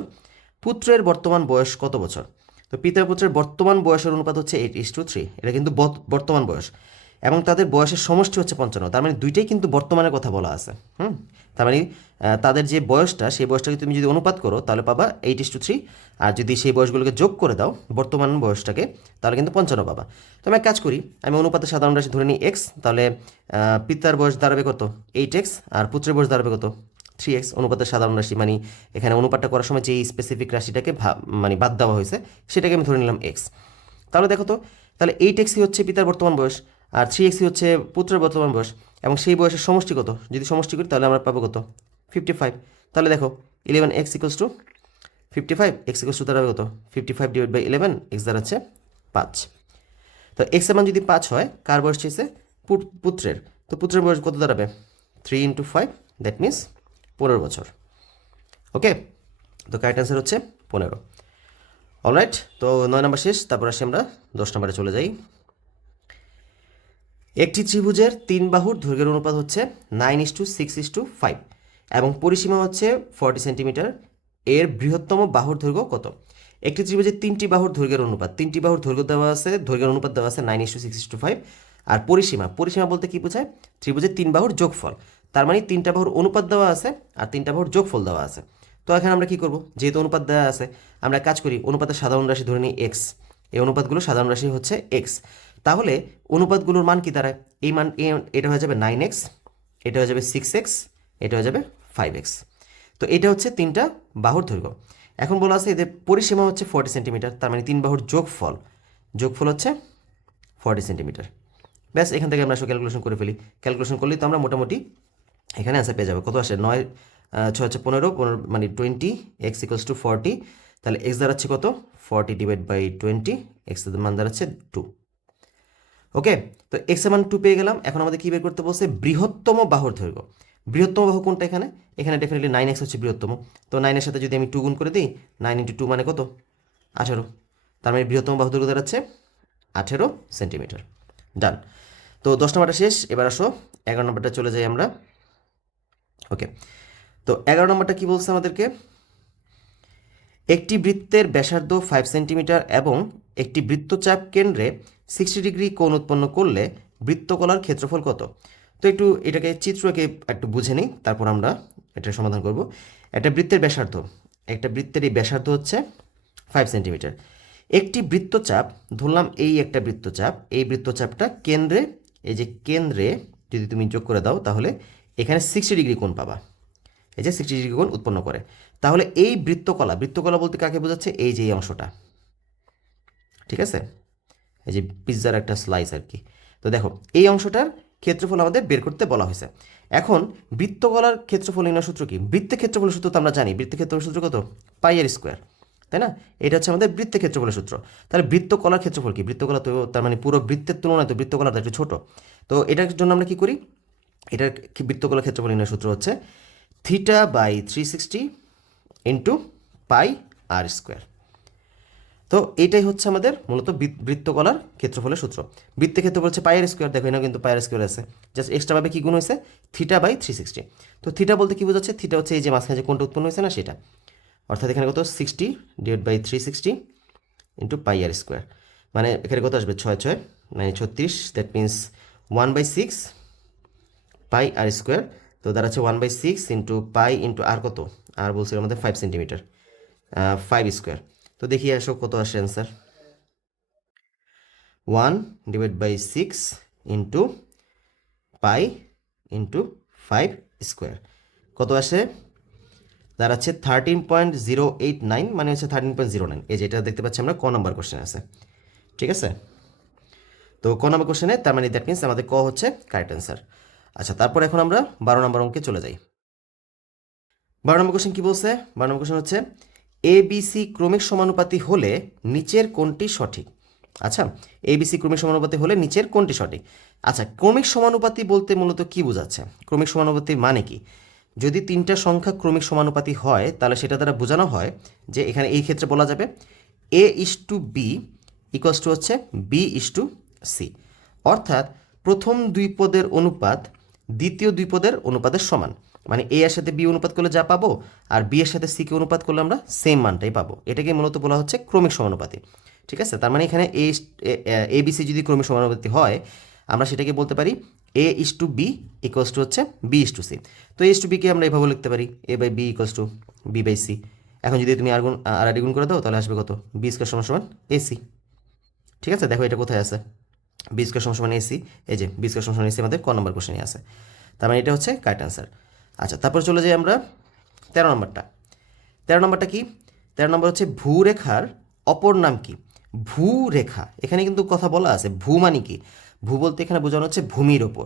পুত্রের বর্তমান বয়স কত বছর? তো পিতা পুত্রের বর্তমান বয়সের অনুপাত হচ্ছে 8:3। এটা কিন্তু বর্তমান বয়স। এবং তাদের বয়সের সমষ্টি হচ্ছে 55, তার মানে দুইটাই কিন্তু বর্তমানের কথা বলা আছে। তার মানে তাদের যে বয়সটা, সেই বয়সটাকে তুমি যদি অনুপাত করো তাহলে পাবা 8:3, আর যদি সেই বয়সগুলোকে যোগ করে দাও বর্তমান বয়সটাকে, তাহলে কিন্তু 55 পাবা। তো আমি এক কাজ করি, আমি অনুপাতের সাধারণ রাশি ধরে নিই এক্স, তাহলে পিতার বয়স দাঁড়াবে কত 8x, আর পুত্রের বয়স দাঁড়াবে কত 3x। অনুপাতের সাধারণ রাশি মানে এখানে অনুপাতটা করার সময় যে স্পেসিফিক রাশিটাকে মানে বাদ দেওয়া হয়েছে সেটাকে আমি ধরে নিলাম এক্স। তাহলে দেখো তো, তাহলে 8xই হচ্ছে পিতার বর্তমান বয়স, আর 3xই হচ্ছে পুত্রের বর্তমান বয়স, এবং সেই বয়সের সমষ্টি কত, যদি সমষ্টি করি তাহলে আমরা পাবো কত 55। তাহলে দেখো 11x equals to 55, x equals to দাঁড়াবে কত 55 ডিভাইড বাই 11, এক্স দাঁড়াচ্ছে 5। তো এক্স এর মান যদি 5 হয়, কার বয়স চেয়েছে পুত্রের, তো পুত্রের বয়স কত দাঁড়াবে 3 × 5, দ্যাট মিনস 15 বছর। ওকে, তো কারেক্ট অ্যান্সার হচ্ছে 15। অলরাইট, তো 9 নম্বর শেষ, তারপর আসি আমরা 10 নম্বরে চলে যাই। একটি ত্রিভুজের 3 বাহুর দৈর্ঘ্যের অনুপাত হচ্ছে 9:6:5 এবং পরিসীমা হচ্ছে 40 সেন্টিমিটার। এর বৃহত্তম বাহুর দৈর্ঘ্য কত? একটি ত্রিভুজের 3টি বাহুর দৈর্ঘ্যের অনুপাত, 3টি বাহুর দৈর্ঘ্য দেওয়া আছে, দৈর্ঘ্যের অনুপাত দেওয়া আছে 9:6:5, আর পরিসীমা বলতে কি বোঝায়, ত্রিভুজের 3 বাহুর যোগফল। তার মানে 3টা বাহুর অনুপাত দেওয়া আছে আর 3টা বাহুর যোগফল দেওয়া আছে। তো এখানে আমরা কি করব, যেহেতু অনুপাত দেওয়া আছে আমরা কাজ করি, অনুপাতের সাধারণ রাশি ধরে নিই এক্স। এই অনুপাতগুলো সাধারণ রাশি হচ্ছে এক্স, তাহলে অনুপাতগুলোর মান কি দাঁড়ায়, এই মান এটা হয়ে যাবে 9x, এটা হয়ে যাবে 6x, এটা হয়ে যাবে 5x। তো এটা হচ্ছে 3টা বাহুর দৈর্ঘ্য। এখন বলা আছে এদের পরিসীমা হচ্ছে 40 সেন্টিমিটার, তার মানে 3 বাহুর যোগফল হচ্ছে 40 সেন্টিমিটার। ব্যাস, এখান থেকে আমরা ক্যালকুলেশন করে ফেলি। ক্যালকুলেশন করলেই তো আমরা মোটামুটি এখানে অ্যান্সার পেয়ে যাবো। কত আসে 9 6 হচ্ছে 15, মানে 20, এক্স ইকুয়ালস টু 40, তাহলে এক্স দাঁড়াচ্ছে কত 40 ডিভাইড বাই 20, এক্সের মান দাঁড়াচ্ছে 2। ওকে, তো এক্স এর মান 2 পেয়ে গেলাম। এখন আমাদের কি বের করতে বলছে, বৃহত্তম বাহুর দৈর্ঘ্য। বৃহত্তম বাহু কোনটা এখানে, এখানে ডেফিনেটলি 9x হচ্ছে বৃহত্তম। তো 9 এর সাথে যদি আমি 2 গুণ করে দিই, 9 × 2 মানে কত 18, তার মানে বৃহত্তম বাহু দৈর্ঘ্য দাঁড়াচ্ছে 18 সেন্টিমিটার। ডান। তো 10 নম্বরটা শেষ, এবার আসো 11 নম্বরটা চলে যাই আমরা। ওকে, তো 11 নম্বরটা কি বলছে আমাদেরকে, একটি বৃত্তের ব্যাসার্ধ 5 সেন্টিমিটার এবং একটি বৃত্তচাপ কেন্দ্রে 60 ডিগ্রি কোণ উৎপন্ন করলে বৃত্তকলার ক্ষেত্রফল কত? তো একটু এটাকে চিত্রকে একটু বুঝে নিই, তারপর আমরা এটা সমাধান করব। একটা বৃত্তের এই ব্যাসার্ধ হচ্ছে 5 সেন্টিমিটার। একটি বৃত্তচাপ ধরলাম, এই একটা বৃত্তচাপ, এই বৃত্তচাপটা কেন্দ্রে, এই যে কেন্দ্রে যদি তুমি যোগ করে দাও তাহলে এখানে 60 ডিগ্রি কোণ পাবা, এই যে 60 ডিগ্রি কোণ উৎপন্ন করে। তাহলে এই বৃত্তকলা বলতে কাকে বোঝাচ্ছে, এই যে এই অংশটা, ঠিক আছে, এই যে পিৎজার একটা স্লাইস আর কি। তো দেখো এই অংশটার ক্ষেত্রফল আমাদের বের করতে বলা হয়েছে। এখন বৃত্তকলার ক্ষেত্রফল নির্ণয় সূত্র কি, বৃত্তের ক্ষেত্রফলের সূত্র তো আমরা জানি, বৃত্তের ক্ষেত্রফলের সূত্র কত πr², তাই না? এটা হচ্ছে আমাদের বৃত্তের ক্ষেত্রফলের সূত্র। তাহলে বৃত্তকলার ক্ষেত্রফল কি, বৃত্তকলা তো তার মানে পুরো বৃত্তের তুলনায় তো বৃত্তকলাটা একটু ছোট। তো এটার জন্য আমরা কি করি, এটার বৃত্তকলার ক্ষেত্রফল নির্ণয় সূত্র হচ্ছে θ/360 ইন্টু πr²। তো এইটাই হচ্ছে আমাদের মূলত বৃত্তকলার ক্ষেত্রফলের সূত্র। বৃত্তের ক্ষেত্রফল হচ্ছে πr², দেখো এখানেও কিন্তু πr² আছে, জাস্ট এক্সট্রাভাবে কি গুণ হয়েছে θ/360। তো থিটা বলতে কি বোঝাচ্ছে, থিটা হচ্ছে এই যে মাঝখানে যে কোণটা উৎপন্ন হয়েছে না সেটা, অর্থাৎ এখানে কত 60 ডিভাইড বাই 360 ইন্টু πr², মানে এখানে কত আসবে 6 6 মানে 36, দ্যাট মিনস 1/6 πr²। তো দাঁড়াচ্ছে 1/6 ইন্টু পাই ইন্টু আর কত, আর বলছিল আমাদের 5 সেন্টিমিটার, 5²। তো দেখি আসো কত আসে অ্যান্সার, 1/6 ইন্টু পাই ইন্টু 5², কত আসে, দাঁড়াচ্ছে 13.089, মানে হচ্ছে 13.09। এই যেটা দেখতে পাচ্ছি আমরা ক নাম্বার কোশ্চেন আছে, ঠিক আছে। তো ক নাম্বার কোশ্চেনে তার মানে দ্যাট মিনস আমাদের ক হচ্ছে কারেক্ট অ্যান্সার। আচ্ছা, তারপর এখন আমরা 12 নম্বর অঙ্কে চলে যাই। 12 নম্বর কোশ্চেন কি বলছে, 12 নম্বর কোশ্চেন হচ্ছে ABC ক্রমিক সমানুপাতি হলে নিচের কোনটি সঠিক। আচ্ছা, ABC ক্রমিক সমানুপাতি হলে নিচের কোনটি সঠিক। আচ্ছা, ক্রমিক সমানুপাতি বলতে মূলত কি বোঝাচ্ছে, ক্রমিক সমানুপাতির মানে কি, যদি 3টা সংখ্যা ক্রমিক সমানুপাতি হয় তাহলে সেটা দ্বারা বোঝানো হয় যে এখানে এই ক্ষেত্রে বলা যাবে A/B ইকুয়ালস টু হচ্ছে B/C, অর্থাৎ প্রথম দুই পদের অনুপাত দ্বিতীয় দুই পদের অনুপাতের সমান। মানে এ এর সাথে বি অনুপাত করলে যা পাবো আর বি এর সাথে সিকে অনুপাত করলে আমরা সেম মানটাই পাবো, এটাকে মূলত বলা হচ্ছে ক্রমিক সমানুপাতি। ঠিক আছে, তার মানে এখানে ABC যদি ক্রমিক সমানুপাতি হয় আমরা সেটাকে বলতে পারি A/B ইকুয়ালস টু হচ্ছে B/C। তো A/B কে আমরা এভাবে লিখতে পারি A/B ইকুয়ালস টু B/C। এখন যদি তুমি আর গুণ করে দাও তাহলে আসবে কত, B² সমান সমান AC। ঠিক আছে, দেখো এটা কোথায় আছে, B² সমান সমান AC, এই যে B² সমান সমান AC আমাদের ক নম্বর কোশ্চেনে আছে। তার মানে এটা হচ্ছে কারেক্ট অ্যান্সার। আচ্ছা, তারপর চলে যাই আমরা 13 নম্বরটা। 13 নম্বরটা কি? 13 নম্বর হচ্ছে ভূরেখার অপর নাম কি? ভূরেখা, এখানে কিন্তু কথা বলা আছে। ভূ মানে কি? ভূ বলতে এখানে বোঝানো হচ্ছে ভূমির ওপর।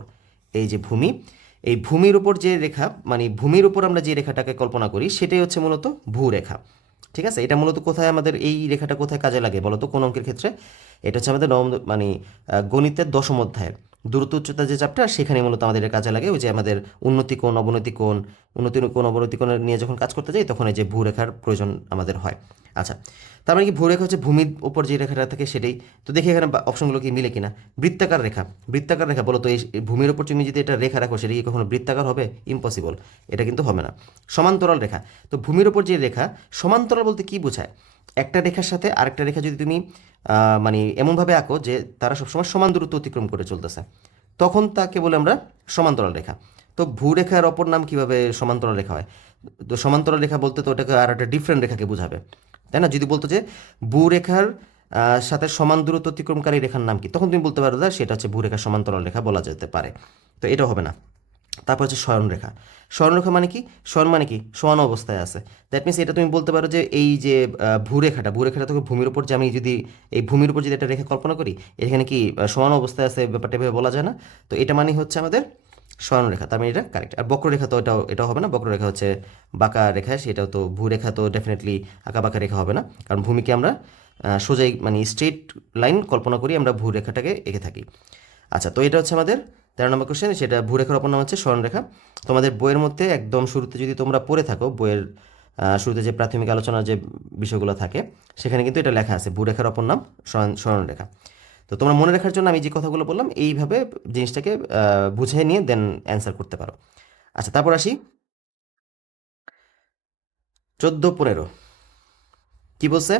এই যে ভূমি, এই ভূমির উপর যে রেখা, মানে ভূমির উপর আমরা যে রেখাটাকে কল্পনা করি সেটাই হচ্ছে মূলত ভূরেখা। ঠিক আছে, এটা মূলত কোথায় আমাদের এই রেখাটা কোথায় কাজে লাগে বলো তো, কোন অঙ্কের ক্ষেত্রে? এটা হচ্ছে আমাদের নবম মানে গণিতের 10ম অধ্যায়ের দূরত্ব উচ্চতা যে চ্যাপ্টার, সেখানে মূলত আমাদের এটা কাজে লাগে। ওই যে আমাদের উন্নতি কোণ, অবনতি কোণ, উন্নতি কোণ অবনতি কোণ নিয়ে যখন কাজ করতে যাই তখন এই যে ভূরেখার প্রয়োজন আমাদের হয়। আচ্ছা, তার মানে কি ভূরেখা হচ্ছে ভূমির উপর যে রেখাটা থাকে সেটাই। তো দেখি এখানে অপশনগুলো কি মিলে কিনা। বৃত্তাকার রেখা, বৃত্তাকার রেখা বলো তো, এই ভূমির উপর তুমি যদি এটা রেখা রাখো সেটা কি কখনো বৃত্তাকার হবে? ইম্পসিবল, এটা কিন্তু হবে না। সমান্তরাল রেখা, তো ভূমির উপর যে রেখা, সমান্তরাল বলতে কি বোঝায়? একটা রেখার সাথে আরেকটা রেখা যদি তুমি মানে এমনভাবে আঁকো যে তারা সবসময় সমান দূরত্ব অতিক্রম করে চলতেছে, তখন তাকে বলে আমরা সমান্তরাল রেখা। তো ভূরেখার অপর নাম কিভাবে সমান্তরাল রেখা হয়? তো সমান্তরাল রেখা বলতে তো ওটাকে আর একটা ডিফারেন্ট রেখাকে বোঝাবে, তাই না? যদি বলতো যে ভূরেখার সাথে সমান দূরত্ব অতিক্রমকারী রেখার নাম কি, তখন তুমি বলতে পারো সেটা হচ্ছে ভূরেখার সমান্তরাল রেখা বলা যেতে পারে। তো এটা হবে না। তারপর হচ্ছে শয়নরেখা। শয়নরেখা মানে কি? শয়ন মানে কি? শোয়ানো অবস্থায় আছে। দ্যাট মিনস এটা তুমি বলতে পারো যে এই যে ভূরেখাটা তোকে ভূমির উপর, যে আমি যদি এই ভূমির উপর যদি একটা রেখা কল্পনা করি, এখানে কি শোয়ানো অবস্থায় আছে, ব্যাপারটা এভাবে বলা যায় না। তো এটা মানে হচ্ছে আমাদের শয়নরেখা, তার মানে এটা কারেক্ট। আর বক্ররেখা তো এটাও হবে না, বক্ররেখা হচ্ছে বাঁকা রেখা, সেটাও তো ভূরেখা তো ডেফিনেটলি আঁকা বাঁকা রেখা হবে না, কারণ ভূমিকে আমরা সোজাই মানে স্ট্রেট লাইন কল্পনা করি আমরা ভূরেখাটাকে এঁকে থাকি। আচ্ছা, তো এটা হচ্ছে আমাদের 13 নম্বর কোশ্চেন, সেটা ভূরেখার অপর নাম হচ্ছে স্মরণরেখা। তোমাদের বইয়ের মধ্যে একদম শুরুতে যদি তোমরা পড়ে থাকো, বইয়ের শুরুতে যে প্রাথমিক আলোচনার যে বিষয়গুলো থাকে সেখানে কিন্তু এটা লেখা আছে, ভূরেখার অপর নাম স্মরণরেখা। তো তোমরা মনে রাখার জন্য আমি যে কথাগুলো বললাম এইভাবে জিনিসটাকে বুঝে নিয়ে দেন অ্যান্সার করতে পারো। আচ্ছা, তারপর আসি 14-15। কি বলছে?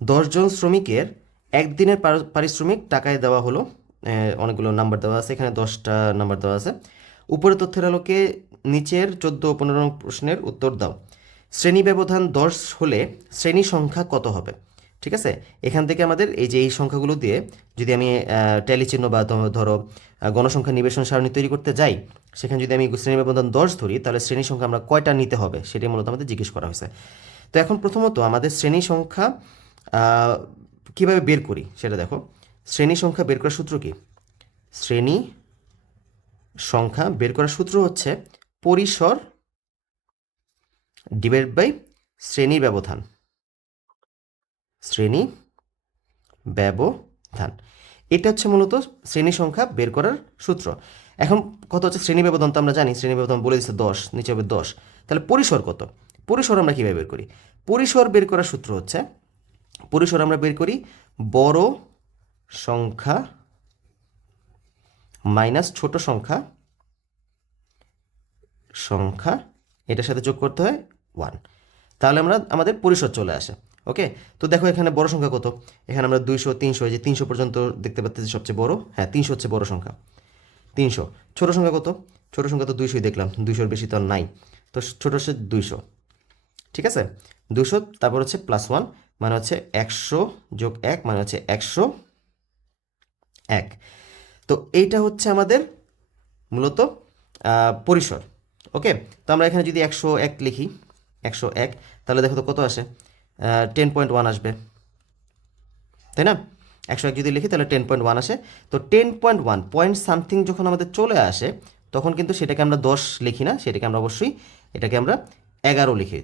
10 জন শ্রমিকের একদিনের পারিশ্রমিক টাকায় দেওয়া হলো। অনেকগুলো নাম্বার দেওয়া আছে এখানে, 10টা নাম্বার দেওয়া আছে। উপরের তথ্যের আলোকে নিচের 14 ও 15 নং প্রশ্নের উত্তর দাও। শ্রেণী ব্যবধান 10 হলে শ্রেণী সংখ্যা কত হবে? ঠিক আছে, এখান থেকে আমাদের এই যে এই সংখ্যাগুলো দিয়ে যদি আমি ট্যালি চিহ্ন বা ধরো গণসংখ্যা নিবেশন সারণী তৈরি করতে যাই, সেখানে যদি আমি শ্রেণী ব্যবধান 10 ধরি, তাহলে শ্রেণী সংখ্যা আমরা কয়টা নিতে হবে সেটাই মূলত আমাদের জিজ্ঞেস করা হয়েছে। তো এখন প্রথমত আমাদের শ্রেণী সংখ্যা কীভাবে বের করি সেটা দেখো। শ্রেণী সংখ্যা বের করার সূত্র কি? শ্রেণী সংখ্যা বের করার সূত্র হচ্ছে পরিসর ডিভাইড বাই শ্রেণীর ব্যবধান। শ্রেণী ব্যবধান, এটা হচ্ছে মূলত শ্রেণী সংখ্যা বের করার সূত্র। এখন কত হচ্ছে শ্রেণী ব্যবধান? তো আমরা জানি শ্রেণী ব্যবধান বলে দিচ্ছে 10, নিচে হবে 10। তাহলে পরিসর কত? পরিসর আমরা কীভাবে বের করি? পরিসর বের করার সূত্র হচ্ছে, পরিসর আমরা বের করি বড় সংখ্যা মাইনাস ছোট সংখ্যা এটার সাথে যোগ করতে হয় 1, তাহলে আমাদের পরিসর চলে আসে। ওকে, তো দেখো এখানে বড় সংখ্যা কত? এখানে আমরা 200, 300, যে 300 পর্যন্ত দেখতে পাচ্ছি সবচেয়ে বড়। হ্যাঁ, 300 হচ্ছে বড় সংখ্যা, 300। ছোট সংখ্যা কত? ছোট সংখ্যা তো 200ই দেখলাম, 200-র বেশি তো আর নাই। তো ছোট হচ্ছে 200। ঠিক আছে, 200, তারপর হচ্ছে +1 মানে হচ্ছে 100 যোগ 1 মানে হচ্ছে 101। তো এইটা হচ্ছে আমাদের মূলত পরিসর। ওকে, তো আমরা এখানে যদি 101 লিখি, 101, তাহলে দেখো তো কত আসে? 10.1 আসবে, তাই না? 101 যদি লিখি তাহলে 10.1 আসে। তো 10.1 পয়েন্ট সামথিং যখন আমাদের চলে আসে, তখন কিন্তু সেটাকে আমরা 10 লিখি না, সেটাকে আমরা অবশ্যই এটাকে আমরা 11 লিখি।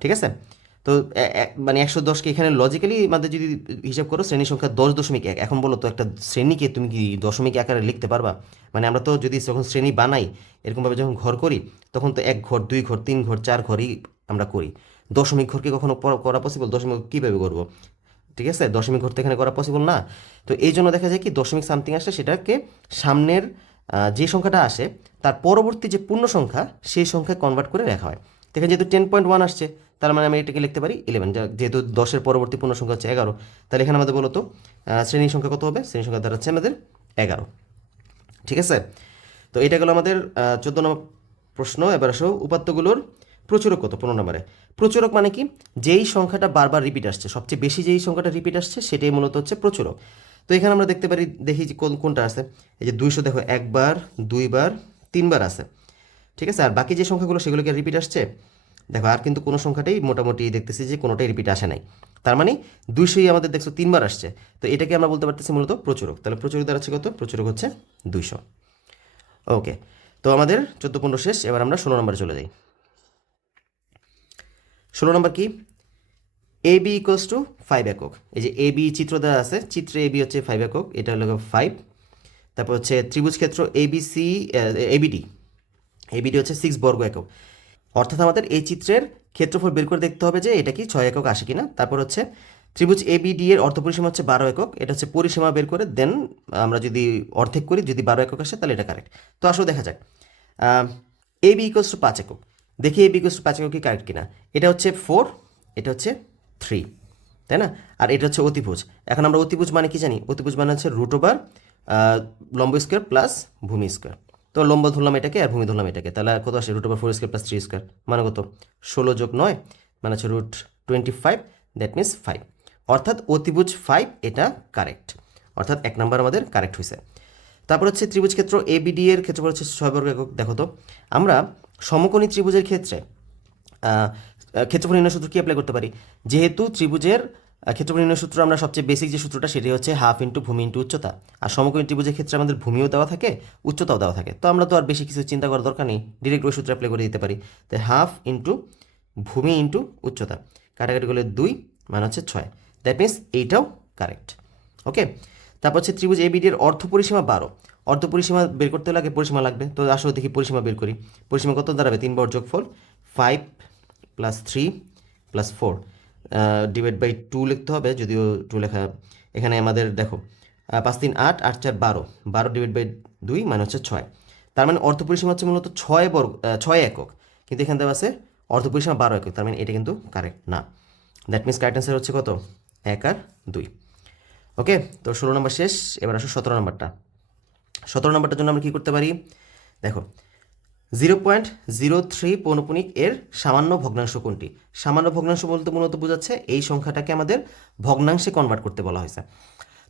ঠিক আছে, তো মানে 110কে এখানে লজিক্যালি আমাদের যদি হিসাব করো শ্রেণী সংখ্যা 10.1। এখন বলো তো একটা শ্রেণীকে তুমি কি দশমিক আকারে লিখতে পারবা? মানে আমরা তো যদি যখন শ্রেণী বানাই এরকমভাবে যখন ঘর করি, তখন তো 1 ঘর, 2 ঘর, 3 ঘর, 4 ঘরই আমরা করি। দশমিক ঘরকে কখনো করা পসিবল? দশমিক কীভাবে করবো? ঠিক আছে, দশমিক ঘর তো এখানে করা পসিবল না। তো এই জন্য দেখা যায় কি দশমিক সামথিং আসলে সেটাকে সামনের যে সংখ্যাটা আসে তার পরবর্তী যে পূর্ণ সংখ্যা সেই সংখ্যায় কনভার্ট করে রাখা হয়। দেখেন যেহেতু 10.1 আসছে, তার মানে আমি এটাকে লিখতে পারি 11, যেহেতু 10-এর পরবর্তী পূর্ণ সংখ্যা হচ্ছে 11, তাহলে এখানে আমাদের বলতো শ্রেণীর সংখ্যা কত হবে? শ্রেণীর সংখ্যা দাঁড়াচ্ছে আমাদের 11। ঠিক আছে, তো এটা গেলো আমাদের 14 নম্বর প্রশ্ন। এবার আসো উপাত্তগুলোর প্রচুরক কত 15 নম্বরে। প্রচুরক মানে কি? যেই সংখ্যাটা বারবার রিপিট আসছে, সবচেয়ে বেশি যেই সংখ্যাটা রিপিট আসছে সেটাই মূলত হচ্ছে প্রচুরক। তো এখানে আমরা দেখতে পারি, দেখি যে কোনটা আছে। এই যে 200 দেখো, একবার, দুইবার, তিনবার আছে। ঠিক আছে, আর বাকি যে সংখ্যাগুলো সেগুলোকে রিপিট আসছে দেখো, আর কিন্তু কোনো সংখ্যাটাই মোটামুটি দেখতেছি যে কোনোটাই রিপিট আসে নাই। তার মানে 200ই আমাদের দেখছো 3বার আসছে, তো এটাকে আমরা বলতে পারতেছি মূলত প্রচুরক। তাহলে প্রচুরক দাঁড়াচ্ছে কত? প্রচুরক হচ্ছে 200। ওকে, তো আমাদের 14-15 শেষ। এবার আমরা 16 নম্বরে চলে যাই। 16 নম্বর কি? এ বি ইকুয়ালস টু 5 একক। এই যে এ বি চিত্র দেওয়া আছে, চিত্রে এ বি হচ্ছে 5 একক, এটা হলো 5। তারপর হচ্ছে ত্রিভুজ ক্ষেত্র এবিসি, এবিডি, এবিডি হচ্ছে 6 বর্গ একক। অর্থাৎ আমাদের এই চিত্রের ক্ষেত্রফল বের করে দেখতে হবে যে এটা কি 6 একক আসে কিনা। তারপর হচ্ছে ত্রিভুজ এবিডি এর অর্ধপরিসীমা হচ্ছে 12 একক, এটা হচ্ছে পরিসীমা বের করে দেন আমরা যদি অর্ধেক করি, যদি 12 একক আসে তাহলে এটা কারেক্ট। তো আসলে দেখা যাক, এ বি ইকুয়ালস টু 5 একক। দেখি এ বি ইকুয়ালস টু 5 একক কি কারেক্ট কিনা। এটা হচ্ছে 4, এটা হচ্ছে 3, তাই না? আর এটা হচ্ছে অতিভুজ। এখন আমরা অতিভুজ মানে কি জানি? অতিভুজ মানে হচ্ছে রুট ওভার লম্ব স্কোয়ার প্লাস ভূমি স্কোয়ার। তো লম্ব ধরলাম এটাকে আর ভূমি ধরলাম এটাকে, তাহলে কত আসে? Root over 4 square plus 3 square মানে কত? 16 যোগ 9 মানে হচ্ছে রুট 25, দ্যাট মিনস 5। অর্থাৎ অতিভুজ 5 এটা কারেক্ট, অর্থাৎ 1 নাম্বার আমাদের কারেক্ট হয়েছে। তারপর হচ্ছে ত্রিভুজ ক্ষেত্র এবিডি এর ক্ষেত্রফল হচ্ছে 6 বর্গ একক। দেখো তো, আমরা সমকোণী ত্রিভুজের ক্ষেত্রে ক্ষেত্রফল নির্ণয় সূত্র কি অ্যাপ্লাই করতে পারি? যেহেতু ত্রিভুজের ক্ষেত্রফল নির্ণয় সূত্র আমরা সবচেয়ে বেসিক যে সূত্রটা সেটি হচ্ছে হাফ ইন্টু ভূমি ইন্টু উচ্চতা। আর সমকোণী ত্রিভুজের ক্ষেত্রে আমাদের ভূমিও দেওয়া থাকে, উচ্চতাও দেওয়া থাকে, তো আমরা তো আর বেশি কিছু চিন্তা করার দরকার নেই, ডিরেক্ট ওই সূত্র অ্যাপ্লাই করে দিতে পারি। তাই হাফ ইন্টু ভূমি ইন্টু উচ্চতা, কাটাকাটি করলে 2 মানে হচ্ছে 6, দ্যাট মিনস এইটাও কারেক্ট। ওকে, তারপর হচ্ছে ত্রিভুজ এবিডি এর অর্ধপরিসীমা 12। অর্ধপরিসীমা বের করতে লাগে পরিসীমা লাগবে, তো আসলে দেখি পরিসীমা বের করি। পরিসীমা কত দাঁড়াবে? 3 বার যোগফল 5 প্লাস 3 প্লাস 4 ডিভাইড বাই 2 লিখতে হবে, যদিও 2 লেখা এখানে আমাদের দেখো 5 3 8, 8 4 12, 12 ডিভাইড বাই 2 মানে হচ্ছে 6। তার মানে অর্ধপরিসীমা হচ্ছে মূলত 6 একক, কিন্তু এখানে দেওয়া আছে অর্ধপরিসীমা 12 একক, তার মানে এটা কিন্তু কারেক্ট না। দ্যাট মিনস কারেক্ট অ্যান্সার হচ্ছে কত? 1 আর 2। ওকে, তো 16 নম্বর শেষ। এবার আসো 17 নম্বরটা। 17 নম্বরটার জন্য আমরা কী করতে পারি? দেখো, 0.03 পৌনপুনিক এর সামান্য ভগ্নাংশ কোনটি? সামান্য ভগ্নাংশ বলতে মূলত বোঝাচ্ছে এই সংখ্যাটাকে আমাদের ভগ্নাংশে কনভার্ট করতে বলা হয়েছে।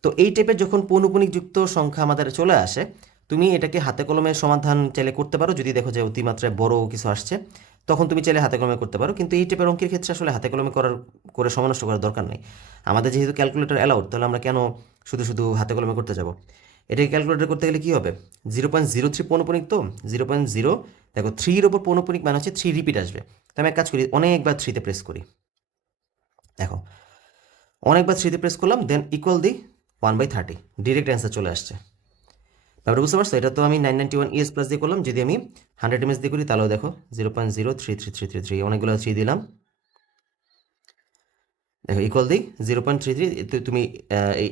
তো এই টাইপের যখন পৌনপুনিকযুক্ত সংখ্যা আমাদের চলে আসে, তুমি এটাকে হাতে কলমে সমাধান চাইলে করতে পারো। যদি দেখো যে অতিমাত্রায় বড় কিছু আসছে, তখন তুমি চাইলে হাতে কলমে করতে পারো, কিন্তু এই টাইপের অঙ্কের ক্ষেত্রে আসলে হাতে কলমে করে সময় নষ্ট করার দরকার নেই। আমাদের যেহেতু ক্যালকুলেটর অ্যালাউড, তাহলে আমরা কেন শুধু শুধু হাতে কলমে করতে যাব? এটাকে ক্যালকুলেটর করতে গেলে কী হবে? 0.03 পৌনপুনিক, তো 0.0 দেখো 3-এর ওপর পৌনপুনিক মানে হচ্ছে 3 রিপিট আসবে। তো আমি এক কাজ করি, অনেকবার 3-তে প্রেস করি। দেখো, অনেকবার 3-তে প্রেস করলাম, দেন ইকুয়াল দিই 1/30, ডিরেক্ট অ্যান্সার চলে আসছে। ব্যাপারটা বুঝতে পারছো? এটা তো আমি 991 ES প্লাস দিয়ে করলাম, যদি আমি 100 mAh দিয়ে করি তাহলেও দেখো 0.033333, অনেকগুলো 3 দিলাম। দেখো ইকুয়াল দিই 0.33, তুমি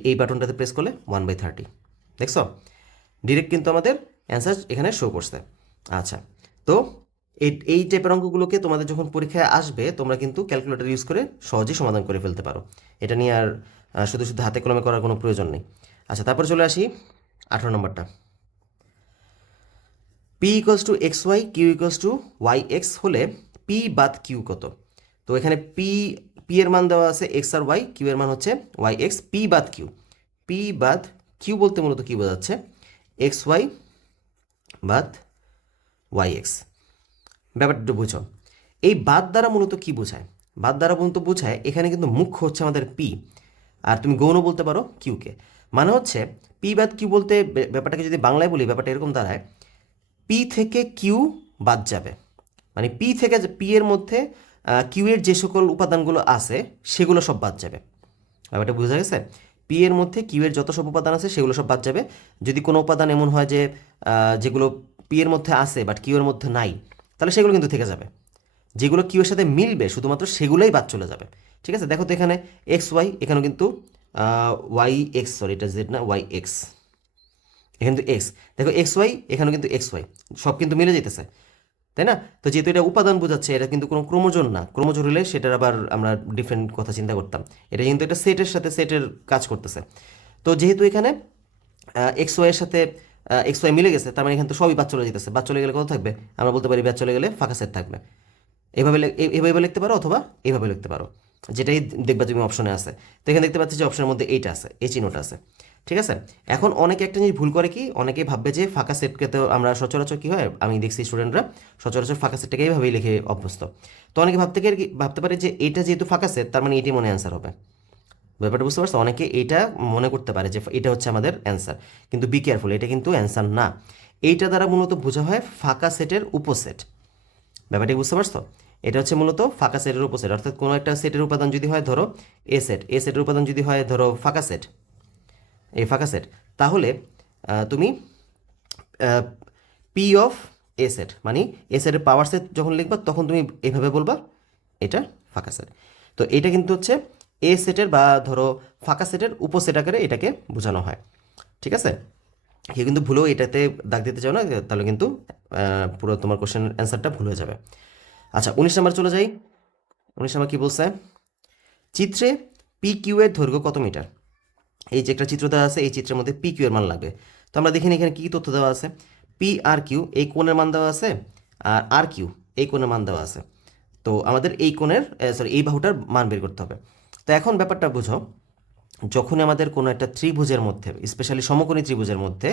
এই বাটনটাতে প্রেস করলে 1/30, দেখছো? ডিরেক্ট কিন্তু আমাদের অ্যান্সার এখানে শো করছে। আচ্ছা, তো এই টাইপের অঙ্কগুলোকে তোমাদের যখন পরীক্ষায় আসবে, তোমরা কিন্তু ক্যালকুলেটর ইউজ করে সহজেই সমাধান করে ফেলতে পারো। এটা নিয়ে আর শুধু শুধু হাতে কলমে করার কোনো প্রয়োজন নেই। আচ্ছা, তারপর চলে আসি 18 নম্বরটা। P equals to x y, q equals to y x হলে পি বাদ কিউ কত? তো এখানে পি এর মান দেওয়া আছে এক্স আর ওয়াই, কিউ এর মান হচ্ছে ওয়াই এক্স। পি বাদ কিউ, পি বাদ কিউ বলতে মূলত কী বোঝাচ্ছে? এক্স ওয়াই বাদ ওয়াই এক্স। ব্যাপারটা বুঝো, এই বাদ দ্বারা মূলত কী বোঝায়? বাদ দ্বারা মূলত বোঝায় এখানে কিন্তু মুখ্য হচ্ছে আমাদের পি, আর তুমি গৌণ বলতে পারো কিউকে। মানে হচ্ছে পি বাদ কিউ বলতে ব্যাপারটাকে যদি বাংলায় বলি, ব্যাপারটা এরকম দাঁড়ায়, পি থেকে কিউ বাদ যাবে, মানে পি থেকে পি এর মধ্যে কিউ এর যে সকল উপাদানগুলো আছে সেগুলো সব বাদ যাবে। ব্যাপারটা বোঝা গেছে? পি এর মধ্যে কিউ এর যত সব উপাদান আছে সেগুলো সব বাদ যাবে। যদি কোনো উপাদান এমন হয় যে যেগুলো পি এর মধ্যে আছে বাট কিউ এর মধ্যে নাই, তাহলে সেগুলো কিন্তু থেকে যাবে। যেগুলো কিউ এর সাথে মিলবে শুধুমাত্র সেগুলোই বাদ চলে যাবে। ঠিক আছে, দেখো তো এখানে এক্স ওয়াই, এখানেও কিন্তু ওয়াই এক্স, সরি এটা জেড না, ওয়াই এক্স, এখানে কিন্তু এক্স। দেখো এক্স ওয়াই, এখানেও কিন্তু এক্স ওয়াই, সব কিন্তু মিলে যেতেছে। তাই না? তো যেহেতু এটা উপাদান বোঝাচ্ছে, এটা কিন্তু কোনো ক্রোমোজোম না। ক্রোমোজোম হলে সেটার আবার আমরা ডিফারেন্ট কথা চিন্তা করতাম। এটা কিন্তু একটা সেটের সাথে সেটের কাজ করতেছে। তো যেহেতু এখানে এক্স ওয়াইয়ের সাথে এক্স ওয়াই মিলে গেছে, তার মানে এখানে তো সবই বাদ চলে যেতেছে। বাদ চলে গেলে কত থাকবে? আমরা বলতে পারি বাদ চলে গেলে ফাঁকা সেট থাকবে। এভাবে লিখতে পারো অথবা এইভাবে লিখতে পারো, যেটাই দেখবা তুমি অপশনে আছে। তো এখানে দেখতে পাচ্ছি যে অপশনের মধ্যে এইটা আছে, এই চিহ্নটা আছে। ঠিক আছে। এখন অনেকে একটা জিনিস ভুল করে কি, অনেকেই ভাববে যে ফাঁকা সেটকে তো আমরা সচরাচর কী হয়, আমি দেখছি স্টুডেন্টরা সচরাচর ফাঁকা সেটটাকে এইভাবেই লিখে অভ্যস্ত। তো অনেকে ভাবতে পারে যে এটা যেহেতু ফাঁকা সেট, তার মানে এটি মনে অ্যান্সার হবে। ব্যাপারটা বুঝতে পারছো? অনেকে এটা মনে করতে পারে যে এটা হচ্ছে আমাদের অ্যান্সার, কিন্তু বি কেয়ারফুল, এটা কিন্তু অ্যান্সার না। এইটা দ্বারা মূলত বোঝা হয় ফাঁকা সেটের উপসেট। ব্যাপারটা বুঝতে পারছো? এটা হচ্ছে মূলত ফাঁকা সেটের উপসেট, অর্থাৎ কোনো একটা সেটের উপাদান যদি হয় ধরো এ সেট, এ সেটের উপাদান যদি হয় ধরো ফাঁকা সেট, এই ফাঁকা সেট, তাহলে তুমি পি অফ এ সেট মানে এ সেটের পাওয়ার সেট যখন লিখবা তখন তুমি এভাবে বলবা এটা ফাঁকা সেট। তো এটা কিন্তু হচ্ছে এ সেটের বা ধরো ফাঁকা সেটের উপসেট আকারে এটাকে বোঝানো হয়। ঠিক আছে। কেউ কিন্তু ভুলেও এটাতে দাগ দিতে চাও না, তাহলে কিন্তু পুরো তোমার কোশ্চেন অ্যান্সারটা ভুল হয়ে যাবে। আচ্ছা, 19 নাম্বার চলে যাই। 19 নাম্বার কী বলছে? চিত্রে পি কিউ এর দৈর্ঘ্য কত মিটার? এই যে একটা চিত্র দেওয়া আছে, এই চিত্রের মধ্যে পি কিউ এর মান লাগবে। তো আমরা দেখিনি এখানে কী তথ্য দেওয়া আছে। পি আর কিউ এই কোণের মান দেওয়া আছে, আর আর কিউ এই কোণের মান দেওয়া আছে। তো আমাদের এই কোণের এই বাহুটার মান বের করতে হবে। তো এখন ব্যাপারটা বুঝো, যখন আমাদের কোনো একটা ত্রিভুজের মধ্যে, স্পেশালি সমকোণী ত্রিভুজের মধ্যে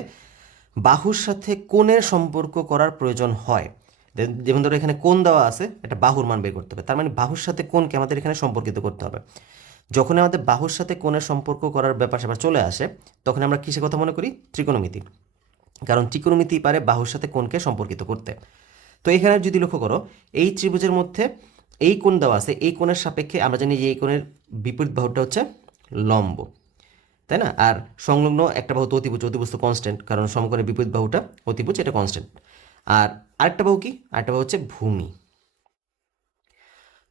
বাহুর সাথে কোণের সম্পর্ক করার প্রয়োজন হয়, যেমন ধরো এখানে কোণ দেওয়া আছে, একটা বাহুর মান বের করতে হবে, তার মানে বাহুর সাথে কোণকে আমাদের এখানে সম্পর্কিত করতে হবে। যখন আমাদের বাহুর সাথে কোণের সম্পর্ক করার ব্যাপার স্যাপার চলে আসে, তখন আমরা কিসের কথা মনে করি? ত্রিকোণমিতি। কারণ ত্রিকোণমিতি পারে বাহুর সাথে কোণকে সম্পর্কিত করতে। তো এখানে যদি লক্ষ্য করো, এই ত্রিভুজের মধ্যে এই কোণ দেওয়া আছে, এই কোণের সাপেক্ষে আমরা জানি যে এই কোণের বিপরীত বাহুটা হচ্ছে লম্ব, তাই না? আর সংলগ্ন একটা বাহু তো অতিভুজ, অতিভুজ তো কনস্ট্যান্ট, কারণ সমকোণের বিপরীত বাহুটা অতিভুজ, এটা কনস্ট্যান্ট। আর আরেকটা বাহু কি? আরেকটা বাহু হচ্ছে ভূমি।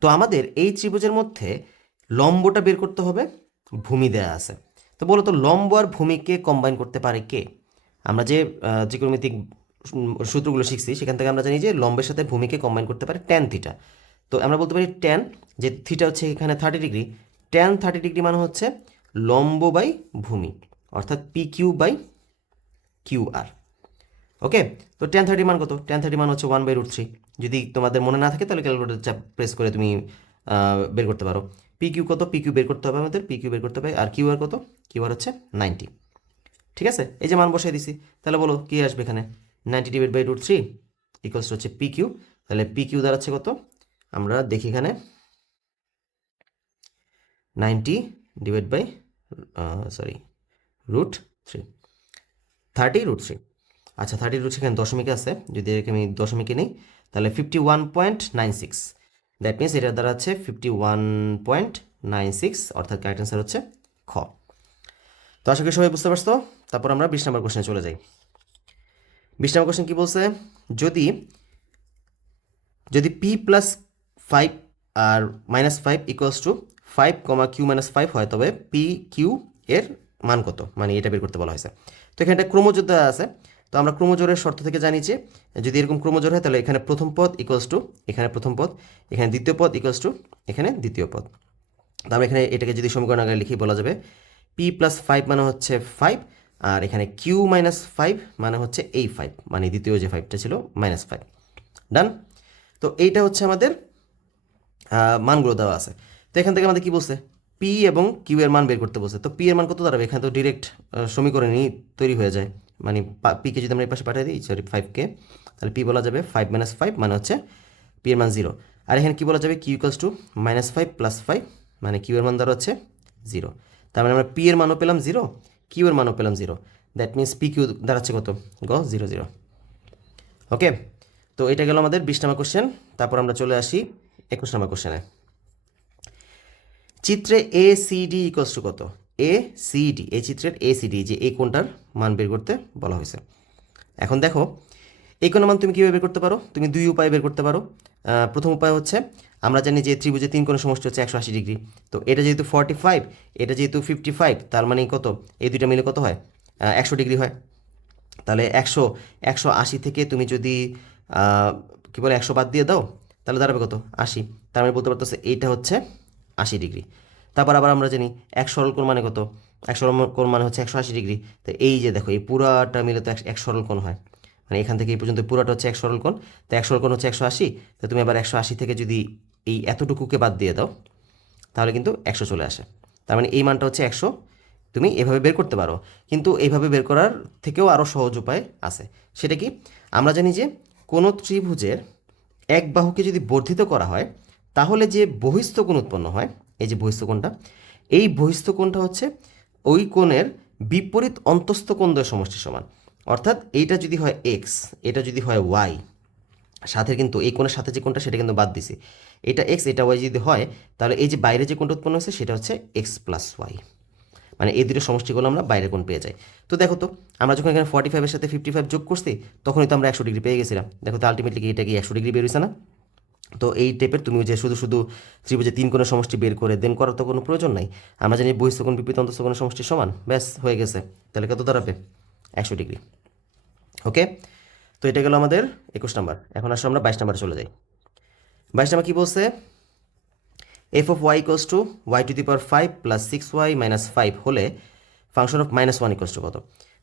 তো আমাদের এই ত্রিভুজের মধ্যে লম্বটা বের করতে হবে, ভূমি দেয়া আছে। তো বলো তো লম্ব আর ভূমিকে কম্বাইন করতে পারে কে? আমরা যে ত্রিকোণমিতিক সূত্রগুলো শিখছি সেখান থেকে আমরা জানি যে লম্বের সাথে ভূমিকে কম্বাইন করতে পারে ট্যান থিটা। তো আমরা বলতে পারি ট্যান, যে থিটা হচ্ছে এখানে 30 ডিগ্রি, ট্যান 30 ডিগ্রি মানে হচ্ছে লম্ব বাই ভূমি, অর্থাৎ P Q by Q R. ওকে। তো ট্যান 30 মান কত? ট্যান 30 মান হচ্ছে 1/√3। যদি তোমাদের মনে না থাকে তাহলে ক্যালকুলেটর চাপ প্রেস করে তুমি বের করতে পারো। পি কিউ কত? পি কিউ বের করতে হবে আমাদের, পি কিউ বের করতে হবে। আর কিউ আর কত? কিউ আর হচ্ছে 90। ঠিক আছে, এই যে মান বসাই দিছি, তাহলে বলো কি আসবে এখানে? 90/√3 ইকুয়ালস হচ্ছে পি কিউ। তাহলে পি কিউ দাঁড়াচ্ছে কত? আমরা দেখি এখানে 90 √3, 30√3। আচ্ছা, 30√3 এখানে দশমিকে আছে, যদি এটাকে আমি দশমিকে নিই তাহলে 51.96। দ্যাট মিনস এটা দাঁড়াচ্ছে 51.96, অর্থাৎ কারেক্ট অ্যান্সার হচ্ছে খ। তো আশা করি সবাই বুঝতে পারছো। তারপর আমরা 20 নম্বর কোশ্চেনে চলে যাই। 20 নম্বর কোশ্চেন কী বলছে? যদি যদি পি প্লাস 5 আর -5 ইকুয়ালস টু 5, q-5 হয়, তবে পি কিউ এর মান কত? মানে এটা বের করতে বলা হয়েছে। তো এখানে একটা ক্রোমোজোর দেওয়া আছে। তো আমরা ক্রোমোজোরের শর্ত থেকে জানি যে যদি এরকম ক্রোমোজোর হয় তাহলে এখানে প্রথম পদ ইকুয়ালস টু এখানে প্রথম পদ, এখানে দ্বিতীয় পদ ইকুয়ালস টু এখানে দ্বিতীয় পদ। তো আমরা এখানে এটাকে যদি সমীকরণ আগে লিখি, বলা যাবে পি প্লাস 5 মানে হচ্ছে 5, আর এখানে q-5 মানে হচ্ছে এই 5, মানে দ্বিতীয় যে 5টা ছিল -5। ডান। তো এইটা হচ্ছে আমাদের মানগুলো দেওয়া আছে। তো এখান থেকে আমাদের কি বলছে? পি এবং কিউ এর মান বের করতে বলছে। তো পি এর মান কত দাঁড়াবে? এখানে তো ডিরেক্ট সমীকরণই তৈরি হয়ে যায়। মানে পিকে যদি আমরা এই পাশে পাঠিয়ে দিই, সরি 5কে, তাহলে পি বলা যাবে 5 - 5 মানে হচ্ছে পি এর মান 0। আর এখানে কি বলা যাবে? কিউ ইকুয়ালস টু -5 + 5 মানে কিউ এর মান দ্বারা হচ্ছে 0। তার মানে আমরা পি এর মানও পেলাম 0, কিউ এর মানও পেলাম 0। দ্যাট মিনস পি কিউ দাঁড়াচ্ছে কত? 0 0। ওকে। তো এটা গেল আমাদের 20 নম্বর কোশ্চেন। তারপর আমরা চলে আসি 21 নম্বর কোশ্চেনে। চিত্রে A C D equals to কত? এ সি ডি, এই চিত্রের এ সি ডি, যে এই কোণটার মান বের করতে বলা হয়েছে। এখন দেখো এই কোণের মান তুমি কীভাবে বের করতে পারো? তুমি দুই উপায়ে বের করতে পারো। প্রথম উপায় হচ্ছে, আমরা জানি যে ত্রিভুজে 3 কোণের সমষ্টি হচ্ছে 180 ডিগ্রি। তো এটা যেহেতু 45, এটা যেহেতু 55, তার মানে কত? এই দুইটা মিলে কত হয়? 100 ডিগ্রি হয়। তাহলে 180 থেকে তুমি যদি কী বলে 100 বাদ দিয়ে দাও, তাহলে দাঁড়াবে কত 80। তার মানে বলতে পারতেছে এইটা হচ্ছে 80 ডিগ্রি। তারপর আবার আমরা জানি এক সরল কোণ মানে কত, এক সরল কোণ মানে হচ্ছে 180 ডিগ্রি। তো এই যে দেখো এই পুরাটা মিলে তো এক সরল কোণ হয়, মানে এখান থেকে এই পর্যন্ত পুরাটা হচ্ছে এক সরল কোণ। তো এক সরল কোণ হচ্ছে 180। তো তুমি আবার 180 থেকে যদি এই এতটুকুকে বাদ দিয়ে দাও তাহলে কিন্তু 100 চলে আসে। তার মানে এই মানটা হচ্ছে 100। তুমি এভাবে বের করতে পারো, কিন্তু এইভাবে বের করার থেকেও আরও সহজ উপায় আছে। সেটা কি, আমরা জানি যে কোনো ত্রিভুজের এক বাহুকে যদি বর্ধিত করা হয় তাহলে যে বহিস্থ কোণ উৎপন্ন হয়, এই যে বহিস্থ কোণটা, এই বহিস্থ কোণটা হচ্ছে ওই কোণের বিপরীত অন্তস্থ কোণ দ্বয়ের সমষ্টির সমান। অর্থাৎ এইটা যদি হয় এক্স, এটা যদি হয় ওয়াই, সাথে কিন্তু এই কোণের সাথে যে কোণটা সেটা কিন্তু বাদ দিছি, এটা এক্স এটা ওয়াই যদি হয় তাহলে এই যে বাইরে যে কোণটা উৎপন্ন হয়েছে সেটা হচ্ছে এক্স প্লাস ওয়াই, মানে এই দুটো সমষ্টিগুলো আমরা বাইরের কোণ পেয়ে যাই। তো দেখো তো আমরা যখন এখানে 45-এর সাথে 55 যোগ করছি তখনই তো আমরা 100 ডিগ্রি পেয়ে গেছিলাম। দেখো তো আলটিমেটলি কি এটা কি 100 ডিগ্রি বের হয়েছে না? তো এই টাইপের তুমি যে শুধু শুধু ত্রিভুজে 3 কোণের সমষ্টি বের করে দেন করার তো কোনো প্রয়োজন নাই। আমরা জানি বহিস্থ কোণ বিপরীত অন্তস্থ কোণের সমষ্টি সমান, ব্যাস হয়ে গেছে। তাহলে কত দাঁড়াবে 100 ডিগ্রি। ওকে, তো এটা গেল আমাদের 21 নাম্বার। এখন আসলে আমরা 22 নাম্বারে চলে যাই। 22 নাম্বার কী বলছে, f of y equals to y to the power 5 plus 6y minus 5 হলে ফাংশন অফ -1 ইকোয়াস টু কত।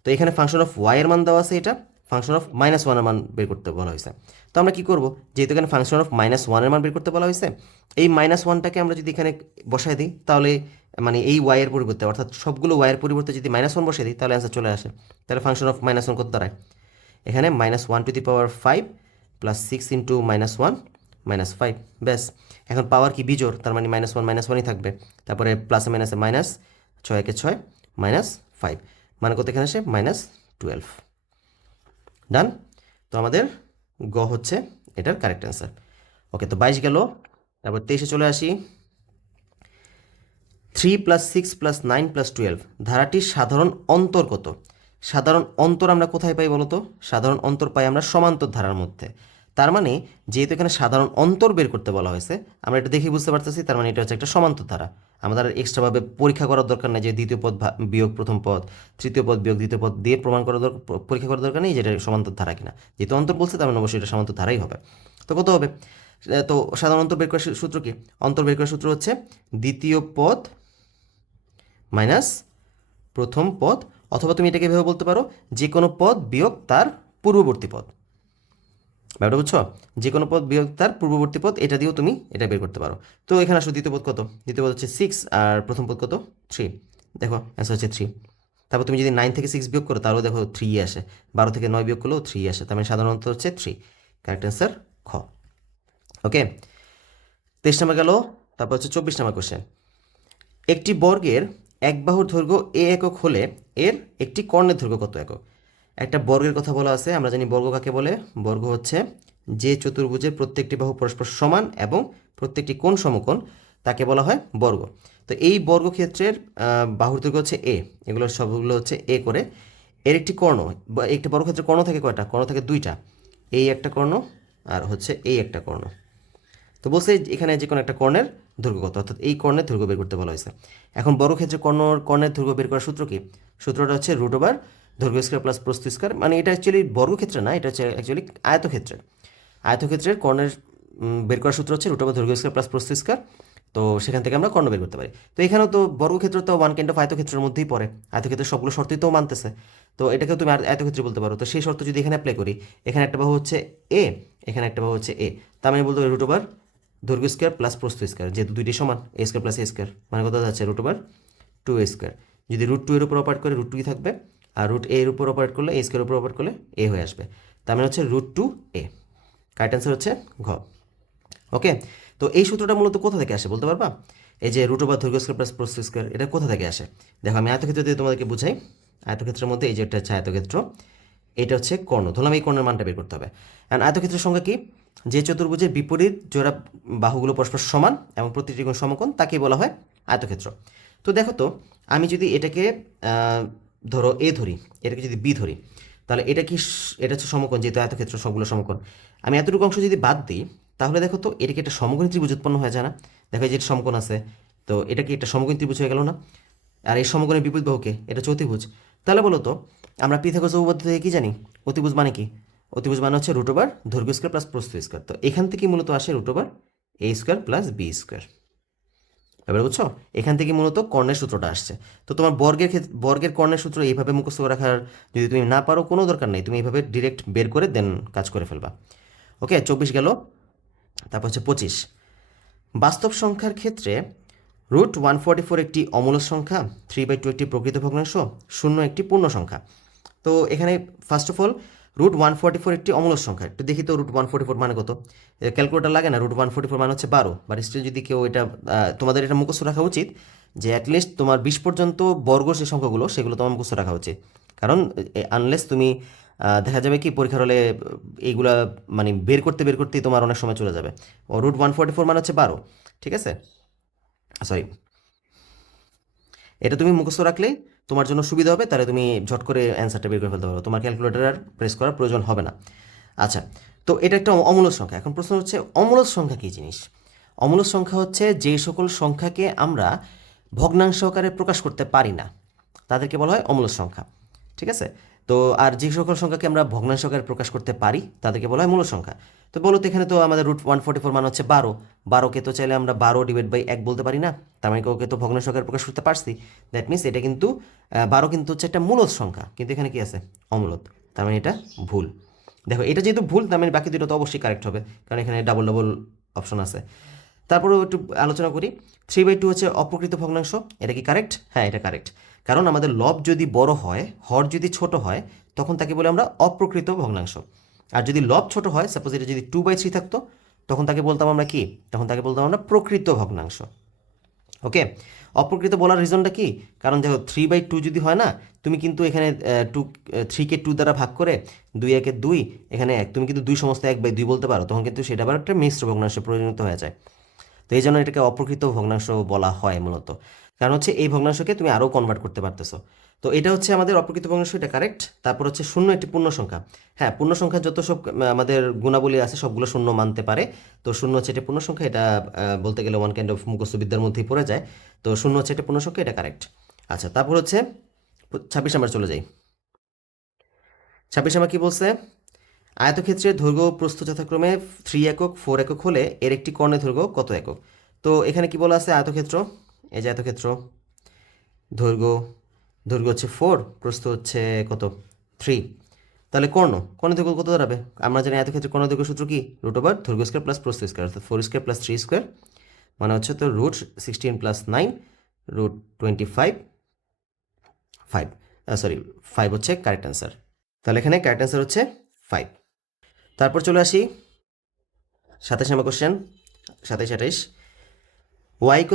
তো এখানে ফাংশন অফ ওয়াই এর মান দেওয়া আছে, এটা ফাংশন অফ -1 এর মান বের করতে বলা হয়েছে। তো আমরা কী করবো, যেহেতু এখানে ফাংশন অফ -1 এর মান বের করতে বলা হয়েছে, এই -1টাকে আমরা যদি এখানে বসায় দিই তাহলে মানে এই ওয়াই এর পরিবর্তে, অর্থাৎ সবগুলো ওয়াই এর পরিবর্তে যদি -1 বসিয়ে দিই তাহলে অ্যান্সার চলে আসে। তাহলে ফাংশন অফ -1 কত দাঁড়ায়, এখানে -1 two the power 5 plus 6 into -1 -5, ব্যাস। এখন পাওয়ার কি বিজোড়, তার মানে -1 থাকবে, তারপরে প্লাসে মাইনাসে মাইনাস, 6 একে 6 -5, মানে কত এখানে আসে -12। ডান। তো আমাদের গ হচ্ছে এটার কারেক্ট অ্যান্সার। ওকে, তো 22 গেল। তারপর 23-এ চলে আসি। 3 + 6 + 9 + 12 ধারাটির সাধারণ অন্তর কত। সাধারণ অন্তর আমরা কোথায় পাই বলতো, সাধারণ অন্তর পাই আমরা সমান্তর ধারার মধ্যে। তার মানে যেহেতু এখানে সাধারণ অন্তর বের করতে বলা হয়েছে, আমরা এটা দেখে বুঝতে পারতেছি তার মানে এটা হচ্ছে একটা সমান্তর ধারা। আমাদের এক্সট্রাভাবে পরীক্ষা করার দরকার নেই যে দ্বিতীয় পদ বিয়োগ প্রথম পদ, তৃতীয় পদ বিয়োগ দ্বিতীয় পদ দিয়ে প্রমাণ করার পরীক্ষা করার দরকার নেই যে এটা সমান্তর ধারা কিনা। যেহেতু অন্তর বলছে তার মানে অবশ্যই এটা সমান্তর ধারাই হবে। তো কত হবে, তো সাধারণ অন্তর বের করার সূত্র কি, অন্তর বের করার সূত্র হচ্ছে দ্বিতীয় পদ মাইনাস প্রথম পদ, অথবা তুমি এটাকে এভাবে বলতে পারো যে কোনো পদ বিয়োগ তার পূর্ববর্তী পদ। ব্যাপারটা বুঝছো, যে কোনো পদ বিয়োগ তার পূর্ববর্তী পদ, এটা দিয়েও তুমি এটা বের করতে পারো। তো এখানে আসলে দ্বিতীয় পদ কত, দ্বিতীয় পদ হচ্ছে 6 আর প্রথম পদ কত 3, দেখো অ্যান্সার হচ্ছে 3। তারপর তুমি যদি 9 থেকে 6 বিয়োগ করো তাহলেও দেখো 3 আসে, 12 থেকে 9 বিয়োগ করলেও 3 আসে, তার মানে সাধারণত হচ্ছে 3, কারেক্ট অ্যান্সার খ। ওকে, 23 নাম্বার গেল। তারপর হচ্ছে 24 নাম্বার কোশ্চেন, একটি বর্গের এক বাহুর দৈর্ঘ্য এ একক হলে এর একটি কর্ণের দৈর্ঘ্য কত একক। একটা বর্গের কথা বলা আছে, আমরা জানি বর্গ কাকে বলে, বর্গ হচ্ছে যে চতুর্ভুজের প্রত্যেকটি বাহু পরস্পর সমান এবং প্রত্যেকটি কোণ সমকোণ, তাকে বলা হয় বর্গ। তো এই বর্গক্ষেত্রের বাহুর দৈর্ঘ্য হচ্ছে এ, এগুলো সবগুলো হচ্ছে এ করে। এর একটি কর্ণ, একটি বর্গক্ষেত্রের কর্ণ থাকে কয়টা, কর্ণ থাকে 2টা, এই একটা কর্ণ আর হচ্ছে এই একটা কর্ণ। তো বলছে এখানে যে কোনো একটা কর্ণের দৈর্ঘ্য কত, অর্থাৎ এই কর্ণের দৈর্ঘ্য বের করতে বলা হয়েছে। এখন বর্গক্ষেত্রে কর্ণের দৈর্ঘ্য বের করার সূত্র কি, সূত্রটা হচ্ছে √ দৈর্ঘ্য স্কয়ার প্লাস প্রস্থ স্কয়ার, মানে এটা অ্যাকচুয়ালি বর্গক্ষেত্রে না, এটা হচ্ছে অ্যাকচুয়ালি আয়তক্ষেত্রের কর্ণের বের করার সূত্র হচ্ছে √ দৈর্ঘ্য স্কয়ার প্লাস প্রস্থ স্কয়ার। তো সেখান থেকে আমরা কর্ণ বের করতে পারি। তো এখানেও তো বর্গক্ষেত্র তো ওয়ান কাইন্ড অফ আয়তক্ষেত্রের মধ্যেই পড়ে, আয়তক্ষেত্রের সবগুলো শর্তই তো মানতেছে, তো এটাকেও তুমি আয়তক্ষেত্রে বলতে পারো। তো সেই শর্ত যদি এখানে অ্যাপ্লাই করি, এখানে একটা বাহু হচ্ছে এ, এখানে একটা বাহু হচ্ছে এ, তার মানে বলতে পারি √ দৈর্ঘ্য স্কয়ার প্লাস প্রস্থ স্কয়ার, যেহেতু দুইটি সমান, এ স্কয়ার প্লাস এ স্কয়ার, মানে কত যাচ্ছে √ 2a স্কয়ার। যদি √2 এর উপর অপারেট করে √2 থাকবে, আর √a এর উপর অপারেট করলে এ স্কয়ারের উপর অপারেট করলে এ হয়ে আসবে, তার মানে হচ্ছে √2a। কারেক্ট অ্যান্সার হচ্ছে ঘ। ওকে, তো এই সূত্রটা মূলত কোথা থেকে আসে বলতে পারবা, এই যে √ দৈর্ঘ্য স্কয়ার প্লাস প্রস্থ স্কয়ার, এটা কোথা থেকে আসে। দেখো আমি আয়তক্ষেত্র দিয়ে তোমাদেরকে বুঝাই। আয়তক্ষেত্রের মধ্যে এই যে একটা হচ্ছে আয়তক্ষেত্র, এটা হচ্ছে কর্ণ, ধরলাম এই কর্ণের মানটা বের করতে হবে। কারণ আয়তক্ষেত্রের সংখ্যা কি, যে চতুর্ভুজের বিপরীত জোড়া বাহুগুলো পরস্পর সমান এবং প্রতিটি কোণ সমকোণ, তাকেই বলা হয় আয়তক্ষেত্র। তো দেখো তো আমি যদি এটাকে ধরো এ ধরি, এটাকে যদি বি ধরি, তাহলে এটা কি, এটা হচ্ছে সমকোণ, যেহেতু আয়তক্ষেত্র সবগুলো সমকোণ। আমি এতটুকু অংশ যদি বাদ দিই তাহলে দেখো তো এটা কি একটা সমকোণী ত্রিভুজ উৎপন্ন হয়ে যায় না। দেখো এই যে সমকোণ আছে, তো এটা কি একটা সমকোণী ত্রিভুজ হয়ে গেল না। আর এই সমকোণের বিপরীত বাহুকে এটা হচ্ছে অতিভুজ। তাহলে বলো তো আমরা পিথাগোরাস উপপাদ্য থেকে কি জানি, অতিভুজ মানে কি, অতিভুজ মানে হচ্ছে রুট ওভার দৈর্ঘ্য স্কোয়ার প্লাস প্রস্থ স্কোয়ার। তো এখান থেকে মূলত আসে root over a square plus b square. এবার বুঝছো, এখান থেকে মূলত কর্ণের সূত্রটা আসছে। তো তোমার বর্গের কর্ণের সূত্র এইভাবে মুখস্থ করে রাখার যদি তুমি না পারো কোনো দরকার নেই, তুমি এইভাবে ডিরেক্ট বের করে দেন কাজ করে ফেলবা। ওকে, 24 গেল। তারপর হচ্ছে 25, বাস্তব সংখ্যার ক্ষেত্রে √144 একটি অমূলক সংখ্যা, 3/2 একটি প্রকৃত ভগ্নাংশ, 0 একটি পূর্ণ সংখ্যা। তো এখানে ফার্স্ট অফ অল √144 একটি অমূলক সংখ্যা, একটু দেখি তো √144 মানে কত। ক্যালকুলেটার লাগে না, √144 মানে হচ্ছে 12। বাট স্টিল যদি কেউ এটা তোমাদের এটা মুখস্থ রাখা উচিত যে অ্যাটলিস্ট তোমার 20 পর্যন্ত বর্গ যে সংখ্যাগুলো সেগুলো তোমার মুখস্থ রাখা উচিত। কারণ আনলেস তুমি দেখা যাবে কি পরীক্ষার হলে এইগুলা মানে বের করতেই তোমার অনেক সময় চলে যাবে। √144 মানে হচ্ছে 12, ঠিক আছে? সরি, এটা তুমি মুখস্থ রাখলেই তোমার জন্য সুবিধা হবে, তাহলে তুমি ঝট করে অ্যান্সারটা বের করে ফেলতে পারো, তোমার ক্যালকুলেটার আর প্রেস করার প্রয়োজন হবে না। আচ্ছা, তো এটা একটা অমূলক সংখ্যা। এখন প্রশ্ন হচ্ছে অমূলক সংখ্যা কী জিনিস? অমূলক সংখ্যা হচ্ছে যে সকল সংখ্যাকে আমরা ভগ্নাংশ আকারে প্রকাশ করতে পারি না তাদেরকে বলা হয় অমূলক সংখ্যা, ঠিক আছে? তো আর যে সকল সংখ্যাকে আমরা ভগ্নাংশ আকারে প্রকাশ করতে পারি তাদেরকে বলা হয় মূলক সংখ্যা। তো বলো তো এখানে তো আমাদের √144 মানে হচ্ছে 12, 12কে তো চাইলে আমরা 12/1 বলতে পারি না, তার মানে ওকে তো ভগ্নাংশ আকারে প্রকাশ করতে পারছি। দ্যাট মিনস এটা কিন্তু 12 কিন্তু হচ্ছে একটা মূলদ সংখ্যা, কিন্তু এখানে কি আছে? অমূলদ, তার মানে এটা ভুল। দেখো এটা যেহেতু ভুল তার মানে বাকি দুটো তো অবশ্যই কারেক্ট হবে, কারণ এখানে ডাবল ডাবল অপশন আছে। তারপরেও একটু আলোচনা করি, 3/2 হচ্ছে অপ্রকৃত ভগ্নাংশ, এটা কি কারেক্ট? হ্যাঁ, এটা কারেক্ট। কারণ আমাদের লব যদি বড় হয়, হর যদি ছোট হয়, তখন তাকে বলে আমরা অপ্রকৃত ভগ্নাংশ। আর যদি লব ছোট হয়, সাপোজ এটা যদি 2/3 থাকতো, তখন তাকে বলতাম আমরা কি? তখন তাকে বলতাম আমরা প্রকৃত ভগ্নাংশ। ওকে, অপ্রকৃত বলার রিজনটা কি? কারণ দেখো 3/2 যদি হয় না, তুমি কিন্তু এখানে 3কে 2 দ্বারা ভাগ করে 2 × 1 = 2, এখানে 1, তুমি কিন্তু 2 সমস্ত 1/2 বলতে পারো, তখন কিন্তু সেটা আবার একটা মিশ্র ভগ্নাংশে পরিণত হয়ে যায়। তো এই জন্য এটাকে অপ্রকৃত ভগ্নাংশ বলা হয় মূলত, কারণ হচ্ছে এই ভগ্নাংশকে তুমি আরও কনভার্ট করতে পারতেছো। তো এটা হচ্ছে আমাদের অপ্রকৃত ভগ্নাংশ, এটা কারেক্ট। তারপর হচ্ছে 0 একটি পূর্ণ সংখ্যা। হ্যাঁ, পূর্ণ সংখ্যা যত সব আমাদের গুণাবলী আছে সবগুলো 0 মানতে পারে। তো 0 হচ্ছে এটা পূর্ণ সংখ্যা, এটা বলতে গেলে ওয়ান কাইন্ড অফ মুখস্থ বিদ্যার মধ্যেই পড়ে যায়। তো 0 হচ্ছে এটা পূর্ণ সংখ্যা, এটা কারেক্ট। আচ্ছা, তারপর হচ্ছে 26 আমরা চলে যাই। 26 আমার কি বলছে? আয়তক্ষেত্রের দৈর্ঘ্য প্রস্থ যথাক্রমে 3 একক 4 একক হলে এর একটি কর্ণের দৈর্ঘ্য কত একক? তো এখানে কি বলা আছে? আয়তক্ষেত্র, এই যে আয়তক্ষেত্র, দৈর্ঘ্য দৈর্ঘ্য হচ্ছে 4, প্রস্থ হচ্ছে কত? 3। তাহলে কর্ণের দৈর্ঘ্য কত দাঁড়াবে? আমরা জানি আয়তক্ষেত্রের কর্ণের দৈর্ঘ্য সূত্র কি? √ দৈর্ঘ্য স্কোয়ার প্লাস প্রস্থ স্কোয়ার, অর্থাৎ 4² + 3² মানে হচ্ছে তো √16 + 9 √25 5, সরি 5 হচ্ছে কারেক্ট অ্যান্সার। তাহলে এখানে কারেক্ট অ্যান্সার হচ্ছে 5। তারপর চলে আসি 27 নম্বর কোশ্চেন, 27 28, y =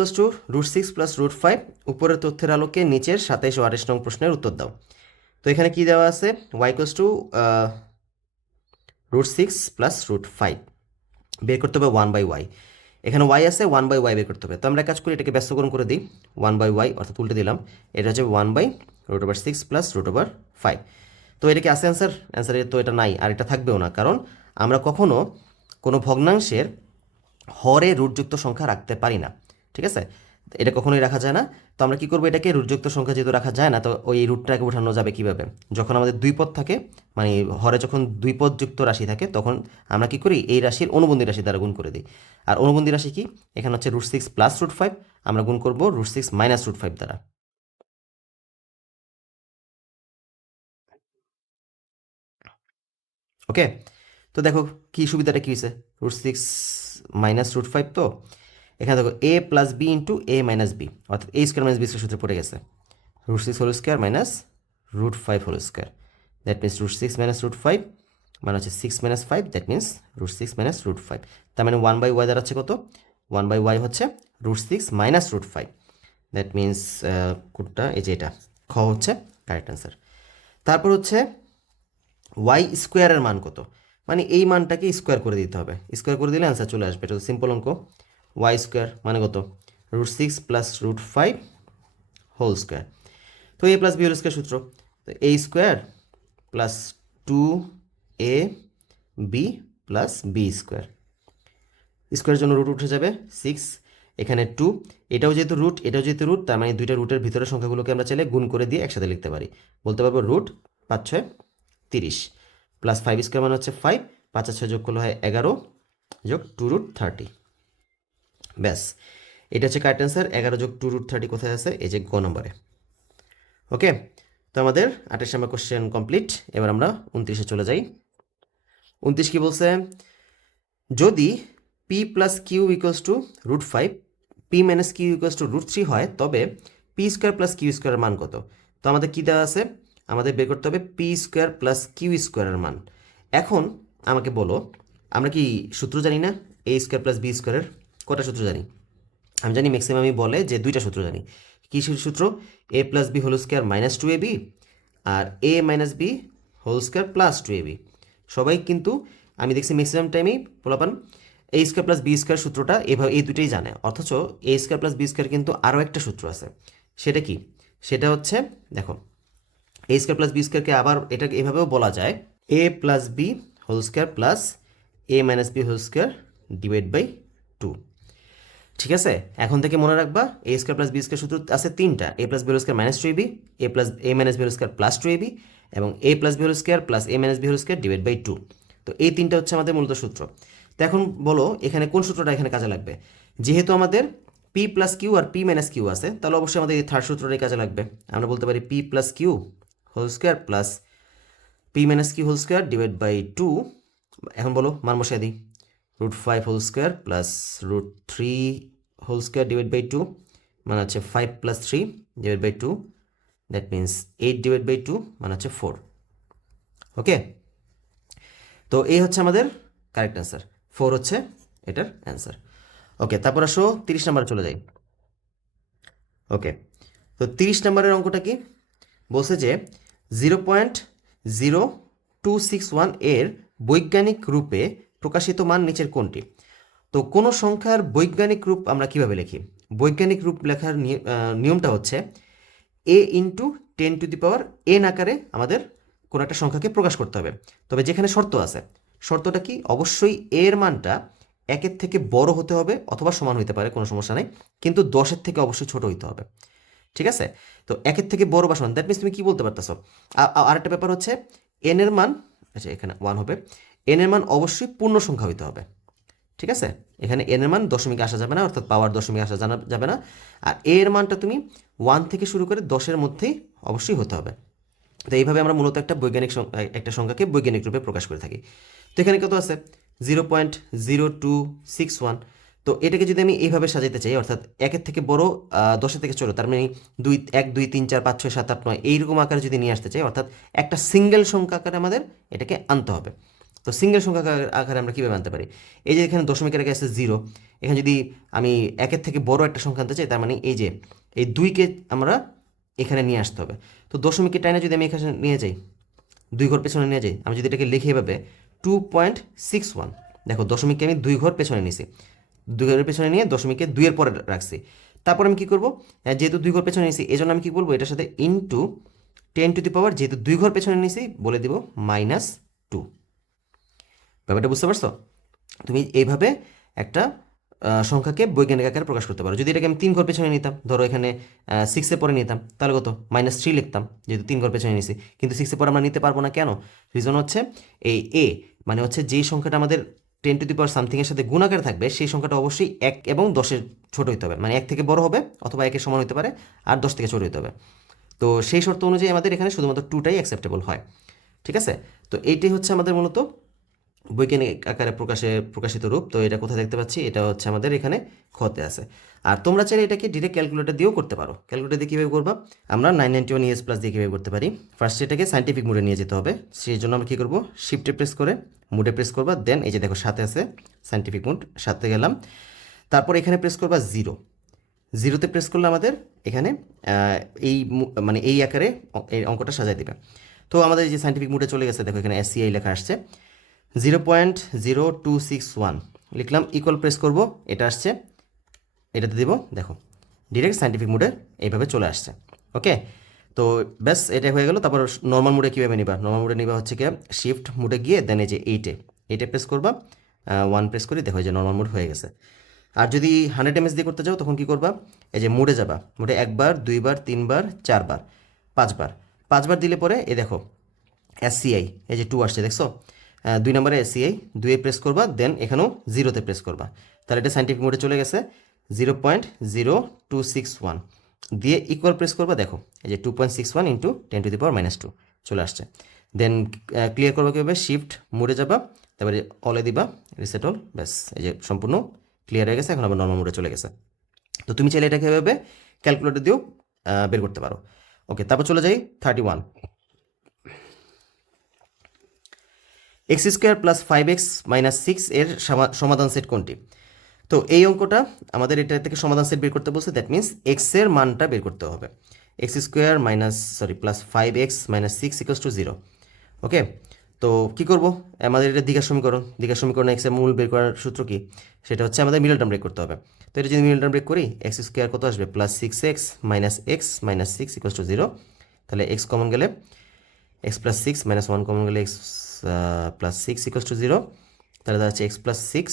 √6 + √5, উপরের তথ্যের আলোকে নিচের 27 ও 28 নং প্রশ্নের উত্তর দাও। তো এখানে কি দেওয়া আছে? y = √6 + √5 বের করতে হবে 1/y। এখানে y আছে, 1/y বের করতে হবে। তো আমরা কাজ করি, এটাকে ব্যস্তকরণ করে দিই, 1/y অর্থাৎ উল্টে দিলাম, এটা হচ্ছে 1/√6 + √5। তো এটা কি আছে অ্যান্সার? অ্যান্সারে তো এটা নাই, আর এটা থাকবেও না, কারণ আমরা কখনো কোনো ভগ্নাংশের হরে রুটযুক্ত সংখ্যা রাখতে পারি না, ঠিক আছে? এটা কখনোই রাখা যায় না। তো আমরা কি করবো? এটাকে রুটযুক্ত সংখ্যা যেহেতু রাখা যায় না, তো ওই রুটটাকে উঠানো যাবে কিভাবে? যখন আমাদের দুই পদ থাকে, মানে হরে যখন দুই পদযুক্ত রাশি থাকে, তখন আমরা কি করি? এই রাশির অনুবন্ধী রাশি দ্বারা গুণ করে দিই। আর অনুবন্ধী রাশি কি? এখানে হচ্ছে √6 + √5, আমরা গুণ করবো √6 - √5 দ্বারা। ওকে, তো দেখো কি সুবিধাটা কি হয়েছে? √6 - √5, তো এখানে দেখো a + b × a - b, অর্থাৎ a² - b² সূত্রে পড়ে গেছে, √6² - √5²। দ্যাট মিনস √6 - √5 মানে হচ্ছে 6 - 5, দ্যাট মিনস √6 - √5। তার মানে 1/y দাঁড়াচ্ছে কত? 1/y হচ্ছে √6 - √5। দ্যাট মিনস কোনটা? এই যে এটা, খ হচ্ছে কারেক্ট অ্যান্সার। তারপর হচ্ছে y² এর মান কত? মানে এই মানটাকে স্কোয়ার করে দিতে হবে, স্কোয়ার করে দিলে অ্যান্সার চলে আসবে। এটা তো সিম্পল অঙ্ক। y² মানে কত? √6 + √5 হোল স্কোয়ার। তো a + b হোল স্কোয়ার সূত্র, তো a² + 2ab + b²। স্কোয়ারের জন্য রুট উঠে যাবে 6, এখানে 2, এটাও যেহেতু রুট, এটাও যেহেতু রুট, তার মানে দুইটা রুটের ভিতরের সংখ্যাগুলোকে আমরা চাইলে গুণ করে দিয়ে একসাথে লিখতে পারি। বলতে পারবো √5 × 6 = 30 প্লাস 5 স্কোয়ার মানে হচ্ছে 5, 5 আর 6 যোগ করলে হয় 11 যোগ 2√30। ব্যাস, এটা হচ্ছে কারেক্ট অ্যান্সার। 11 যোগ 2√30 কোথায় আছে? এই যে গ নম্বরে। ওকে, তো আমাদের 28 নম্বর কোশ্চেন কমপ্লিট। এবার আমরা 29-এ চলে যাই। 29 কি বলছে? যদি p plus q equals to √5, p minus q equals to √3 হয়, তবে পি স্কোয়ার প্লাস কিউ স্কোয়ারের মান কত? তো আমাদের কী দেওয়া আছে? আমাদের বের করতে হবে পি স্কোয়ার প্লাস কিউ স্কোয়ারের মান। এখন আমাকে বলো, আমরা কি সূত্র জানি না? এ স্কোয়ার প্লাস বি স্কোয়ারের কটা সূত্র জানি? আমি জানি ম্যাক্সিমামই বলে যে 2টা সূত্র জানি। কী সূত্র? A plus b whole square minus 2ab, আর a minus b whole square plus 2ab। সবাই কিন্তু আমি দেখছি ম্যাক্সিমাম টাইমেই পোলাপান a square plus b square সূত্রটা এভাবে এই দুটোই জানে। অথচ a square plus b square কিন্তু আরও একটা সূত্র আছে। সেটা কি? সেটা হচ্ছে, দেখো, এ স্কোয়ার প্লাস বি স্কোয়ারকে আবার এটাকে এভাবেও বলা যায়, a plus b whole square plus a minus b whole square divide by 2। ঠিক আছে, এখন থেকে মনে রাখবা a square plus b square সূত্র আছে 3টা, a plus b whole square minus 2ab, a plus a minus b whole square plus 2ab, এবং a plus b whole square plus a minus b whole square divide by 2। তো এই 3টা হচ্ছে আমাদের মূলত সূত্র। তো এখন বলো এখানে কোন সূত্রটা এখানে কাজে লাগবে? যেহেতু আমাদের P plus Q R P minus Q আছে, তাহলে অবশ্যই আমাদের এই থার্ড সূত্রটাই কাজে লাগবে। আমরা বলতে পারি p plus q whole square plus p minus q whole square divide by 2। এখন বলো মান বসাই দিই, √5 whole square plus √3 whole square divide by 2 মানে হচ্ছে 5 plus 3 divide by 2, that means 8 divide by 2 মানে হচ্ছে 4। ওকে, তো এই হচ্ছে আমাদের কারেক্ট অ্যান্সার, 4 হচ্ছে এটার অ্যান্সার। ওকে, তারপর আসো 30 নাম্বারে চলে যাই। ওকে, তো 30 নাম্বারের অঙ্কটা কি বলছে? যে 0.0261 এর বৈজ্ঞানিক রূপে প্রকাশিত মান নিচের কোনটি? তো কোনো সংখ্যার বৈজ্ঞানিক রূপ আমরা কিভাবে লিখি? বৈজ্ঞানিক রূপ লেখার নিয়মটা হচ্ছে a ইন্টু 10⁻n আকারে আমাদের কোনো একটা সংখ্যাকে প্রকাশ করতে হবে। তবে যেখানে শর্ত আছে, শর্তটা কি? অবশ্যই এর মানটা 1-এর থেকে বড় হতে হবে অথবা সমান হইতে পারে, কোনো সমস্যা নেই, কিন্তু 10-এর থেকে অবশ্যই ছোট হইতে হবে। ঠিক আছে, তো 1-এর থেকে বড় বা সমান, দ্যাট মিনস তুমি কি বলতে পারতেছো? আরেকটা ব্যাপার হচ্ছে n এর মান, আচ্ছা এখানে 1 হবে, n এর মান অবশ্যই পূর্ণ সংখ্যা হইতে হবে। ঠিক আছে, এখানে n এর মান দশমিকে আসা যাবে না, অর্থাৎ পাওয়ার দশমিকে আসা যাবে না। আর a এর মানটা তুমি 1 থেকে শুরু করে 10-এর মধ্যেই অবশ্যই হতে হবে। তো এইভাবে আমরা মূলত একটা সংখ্যাকে বৈজ্ঞানিক রূপে প্রকাশ করে থাকি। তো এখানে কত আছে? 0.0261। তো এটাকে যদি আমি এইভাবে সাজাতে চাই, অর্থাৎ 1-এর থেকে বড়, 10-এর থেকে ছোট, তার মানে 1 2 3 4 5 6 7 8 9 এইরকম আকারে যদি নিয়ে আসতে চাই, অর্থাৎ একটা সিঙ্গেল সংখ্যা আকারে আমাদের এটাকে আনতে হবে। তো সিঙ্গেল সংখ্যা আকারে আমরা কীভাবে আনতে পারি? এই যে এখানে দশমিকের আগে আছে 0, এখানে যদি আমি 1-এর থেকে বড় একটা সংখ্যা আনতে চাই, তার মানে এই যে এই 2কে আমরা এখানে নিয়ে আসতে হবে। তো দশমিকের টাইনে যদি আমি এখানে নিয়ে যাই, 2 ঘর পেছনে নিয়ে যাই, আমি যদি এটাকে লিখে এভাবে 2.61, দেখো দশমিককে আমি 2 ঘর পেছনে নিয়েছি, 2 ঘরের পেছনে নিয়ে দশমিককে 2-এর পরে রাখছি। তারপর আমি কী করবো? যেহেতু 2 ঘর পেছনে নিয়েছি, এই জন্য আমি কী বলবো? এটার সাথে ইন্টু 10⁻, যেহেতু 2 ঘর পেছনে নিয়েছি বলে দিব -2। ব্যাপারটা বুঝতে পারছো? তুমি এইভাবে একটা সংখ্যাকে বৈজ্ঞানিক আকারে প্রকাশ করতে পারো। যদি এটাকে আমি 3 ঘর পেছনে নিতাম, ধরো এখানে 6-এ পরে নিতাম, তাহলে কত? -3 লিখতাম, যেহেতু 3 ঘর পেছনে নিয়েছি। কিন্তু 6-এ পরে আমরা নিতে পারবো না, কেন? রিজন হচ্ছে এই এ মানে হচ্ছে যেই সংখ্যাটা আমাদের 10 সামথিংয়ের সাথে গুণাকার থাকবে, সেই সংখ্যাটা অবশ্যই 1 এবং 10-এর ছোট হতে হবে, মানে 1 থেকে বড় হবে অথবা 1-এর সমান হতে পারে, আর 10 থেকে ছোট হতে হবে। তো সেই শর্ত অনুযায়ী আমাদের এখানে শুধুমাত্র 2টাই অ্যাকসেপ্টেবল হয়। ঠিক আছে, তো এইটাই হচ্ছে আমাদের মূলত বৈজ্ঞানিক আকারে প্রকাশিত রূপ। তো এটা কোথায় দেখতে পাচ্ছি? এটা হচ্ছে আমাদের এখানে খতে আছে। আর তোমরা চাইলে এটাকে ডিরেক্ট ক্যালকুলেটর দিয়েও করতে পারো। ক্যালকুলেটর দিয়ে কীভাবে করবা? আমরা 991 ES+ দিয়ে কীভাবে করতে পারি? ফার্স্ট এটাকে সাইন্টিফিক মোডে নিয়ে যেতে হবে। সেই জন্য আমরা কী করবো? শিফটে প্রেস করে মোডে প্রেস করবা, দেন এই যে দেখো সাথে আছে সাইন্টিফিক মোড, সাথে গেলাম। তারপর এখানে প্রেস করবা 0তে প্রেস করলে আমাদের এখানে মানে এই আকারে এই অঙ্কটা সাজাই দেবে। তো আমাদের এই যে সাইন্টিফিক মোডে চলে গেছে, দেখো এখানে SCI লেখা আসছে। 0.0261 লিখলাম, ইকুয়াল প্রেস করব, এটা আসছে, এটাতে দেব, দেখো ডিরেক্ট সাইন্টিফিক মোডে এইভাবে চলে আসছে। ওকে, তো ব্যাস এটা হয়ে গেল। তারপর নর্মাল মোডে কীভাবে নিবা? নর্মাল মোডে নিবা হচ্ছে কি, শিফট মোডে গিয়ে দেন এই যে এইটে প্রেস করবা, 1 প্রেস করি, দেখো এই যে নর্মাল মোড হয়ে গেছে। আর যদি 100 ms দিয়ে করতে যাও, তখন কী করবা? এই যে মোডে যাবা, মোডে 1 বার 2 বার 3 বার 4 বার 5 বার দিলে পরে এই দেখো SCI, এই যে 2 আসছে দেখছো, 2 নম্বরে SCI, 2 প্রেস করবা, দেন এখানেও 0-তে প্রেস করবা, তাহলে এটা সাইন্টিফিক মোডে চলে গেছে। 0.0261 দিয়ে ইকুয়াল প্রেস করবা, দেখো এই যে 2.61 ইন্টু 10⁻², চলে আসছে। দেন ক্লিয়ার করবা কীভাবে, শিফট মোডে যাবা, তারপরে অলে দিবা, রিসেট অল, ব্যাস এই যে সম্পূর্ণ ক্লিয়ার হয়ে গেছে, এখন আবার নর্মাল মোডে চলে গেছে। তো তুমি চাইলে এটাকে এভাবে ক্যালকুলেটর দিয়েও বের করতে পারো। ওকে, তারপর চলে যাই 31। x² + 5x - 6 এর সমাধান সেট কোনটি? তো এই অঙ্কটা আমাদের এটা থেকে সমাধান সেট বের করতে বলছে, দ্যাট মিনস এক্স এর মানটা বের করতে হবে। x² + 5x - 6 = 0। ওকে, তো কি করব, আমাদের এটা দ্বিঘাত সমীকরণ এক্স এর মূল বের করার সূত্র কি, সেটা হচ্ছে আমাদের মিডল টার্ম ব্রেক করতে হবে। তো এটা যদি মিডল টার্ম ব্রেক করি, x² কত আসবে, +6x - x - 6 = 0। তাহলে x কমন গেলে x + 6 - 1 কমন গেলে x + 6 = 0। তাহলে দাঁড়াচ্ছে x + 6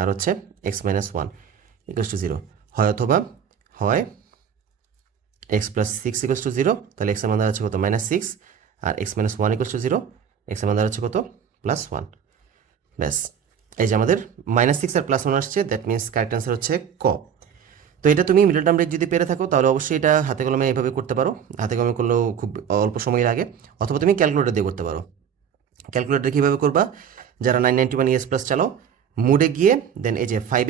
আর হচ্ছে x - 1 = 0, হয় অথবা হয় x + 6 = 0, তাহলে x এর মান দাঁড়াচ্ছে কত, -6, আর x - 1 = 0, x এর মান দাঁড়াচ্ছে কত, +1। ব্যাস, এই যে আমাদের -6 আর +1 আসছে, দ্যাট মিনস কারেক্ট অ্যান্সার হচ্ছে ক। তো এটা তুমি মিডল টার্ম ব্রেক যদি পেরে থাকো তাহলে অবশ্যই এটা হাতে কলমে এভাবে করতে পারো, হাতে কলমে করলেও খুব অল্প সময় লাগে, অথবা তুমি ক্যালকুলেটর দিয়ে করতে পারো। ক্যালকুলেটর কীভাবে করবা, যারা 991 ES+ চালাও, মুডে গিয়ে দেন এই যে 5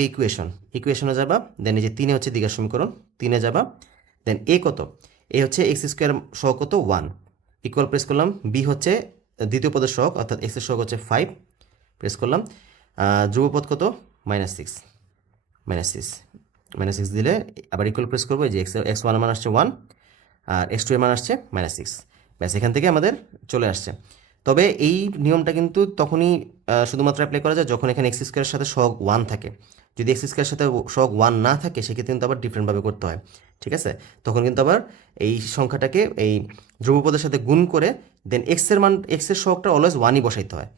ইকুয়েশনে যাবা, দেন এই যে 3 হচ্ছে দ্বিঘাত সমীকরণ, 3 যাবা, দেন এ কত, এ হচ্ছে x² সহগ কত 1, ইকুয়াল প্রেস করলাম, বি হচ্ছে দ্বিতীয় পদের সহগ অর্থাৎ x এর সহগ হচ্ছে 5, প্রেস করলাম, ধ্রুবপদ কত, -6, -6 দিলে আবার ইকুয়াল প্রেস করবো, এই যে x1 এর মান আসছে 1 আর x2 এর মান আসছে -6, ব্যাস এখান থেকে আমাদের চলে আসছে। তবে এই নিয়মটা কিন্তু তখনই শুধুমাত্র অ্যাপ্লাই করা যায় যখন এখানে x² এর সাথে সহগ 1 থাকে। যদি x² এর সাথে সহগ 1 না থাকে সেক্ষেত্রে কিন্তু আবার ডিফারেন্টভাবে করতে হয়, ঠিক আছে? তখন কিন্তু আবার এই সংখ্যাটাকে এই ধ্রুবপদের সাথে গুণ করে দেন x এর সহগটা অলওয়েজ 1ই বসাইতে হয়,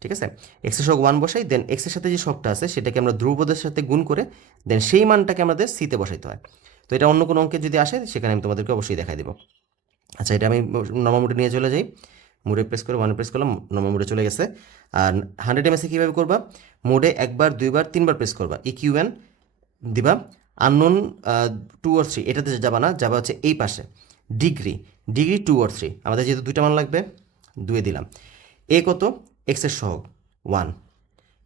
ঠিক আছে? x এর সহগ 1 বসাই, দেন x এর সাথে যে সহগটা আছে সেটাকে আমরা ধ্রুবপদের সাথে গুণ করে দেন সেই মানটাকে আমাদের c-তে বসাইতে হয়। তো এটা অন্য কোনো অঙ্কে যদি আসে সেখানে আমি তোমাদেরকে অবশ্যই দেখাই দেবো। আচ্ছা, এটা আমি নর্মাল মোডে নিয়ে চলে যাই, মোডে প্রেস করে 1 প্রেস করলাম, নর্মাল মোডে চলে গেছে। আর 100 ms কীভাবে করবা, মোডে 1 বার 2 বার 3 বার প্রেস করবা, EQN দিবা, আননোন 2 or 3 এটাতে যাবা না, যাবা হচ্ছে এই পাশে ডিগ্রি 2 or 3, আমাদের যেহেতু দুইটা মান লাগবে 2 দিলাম। এ কত, x এর সহগ 1,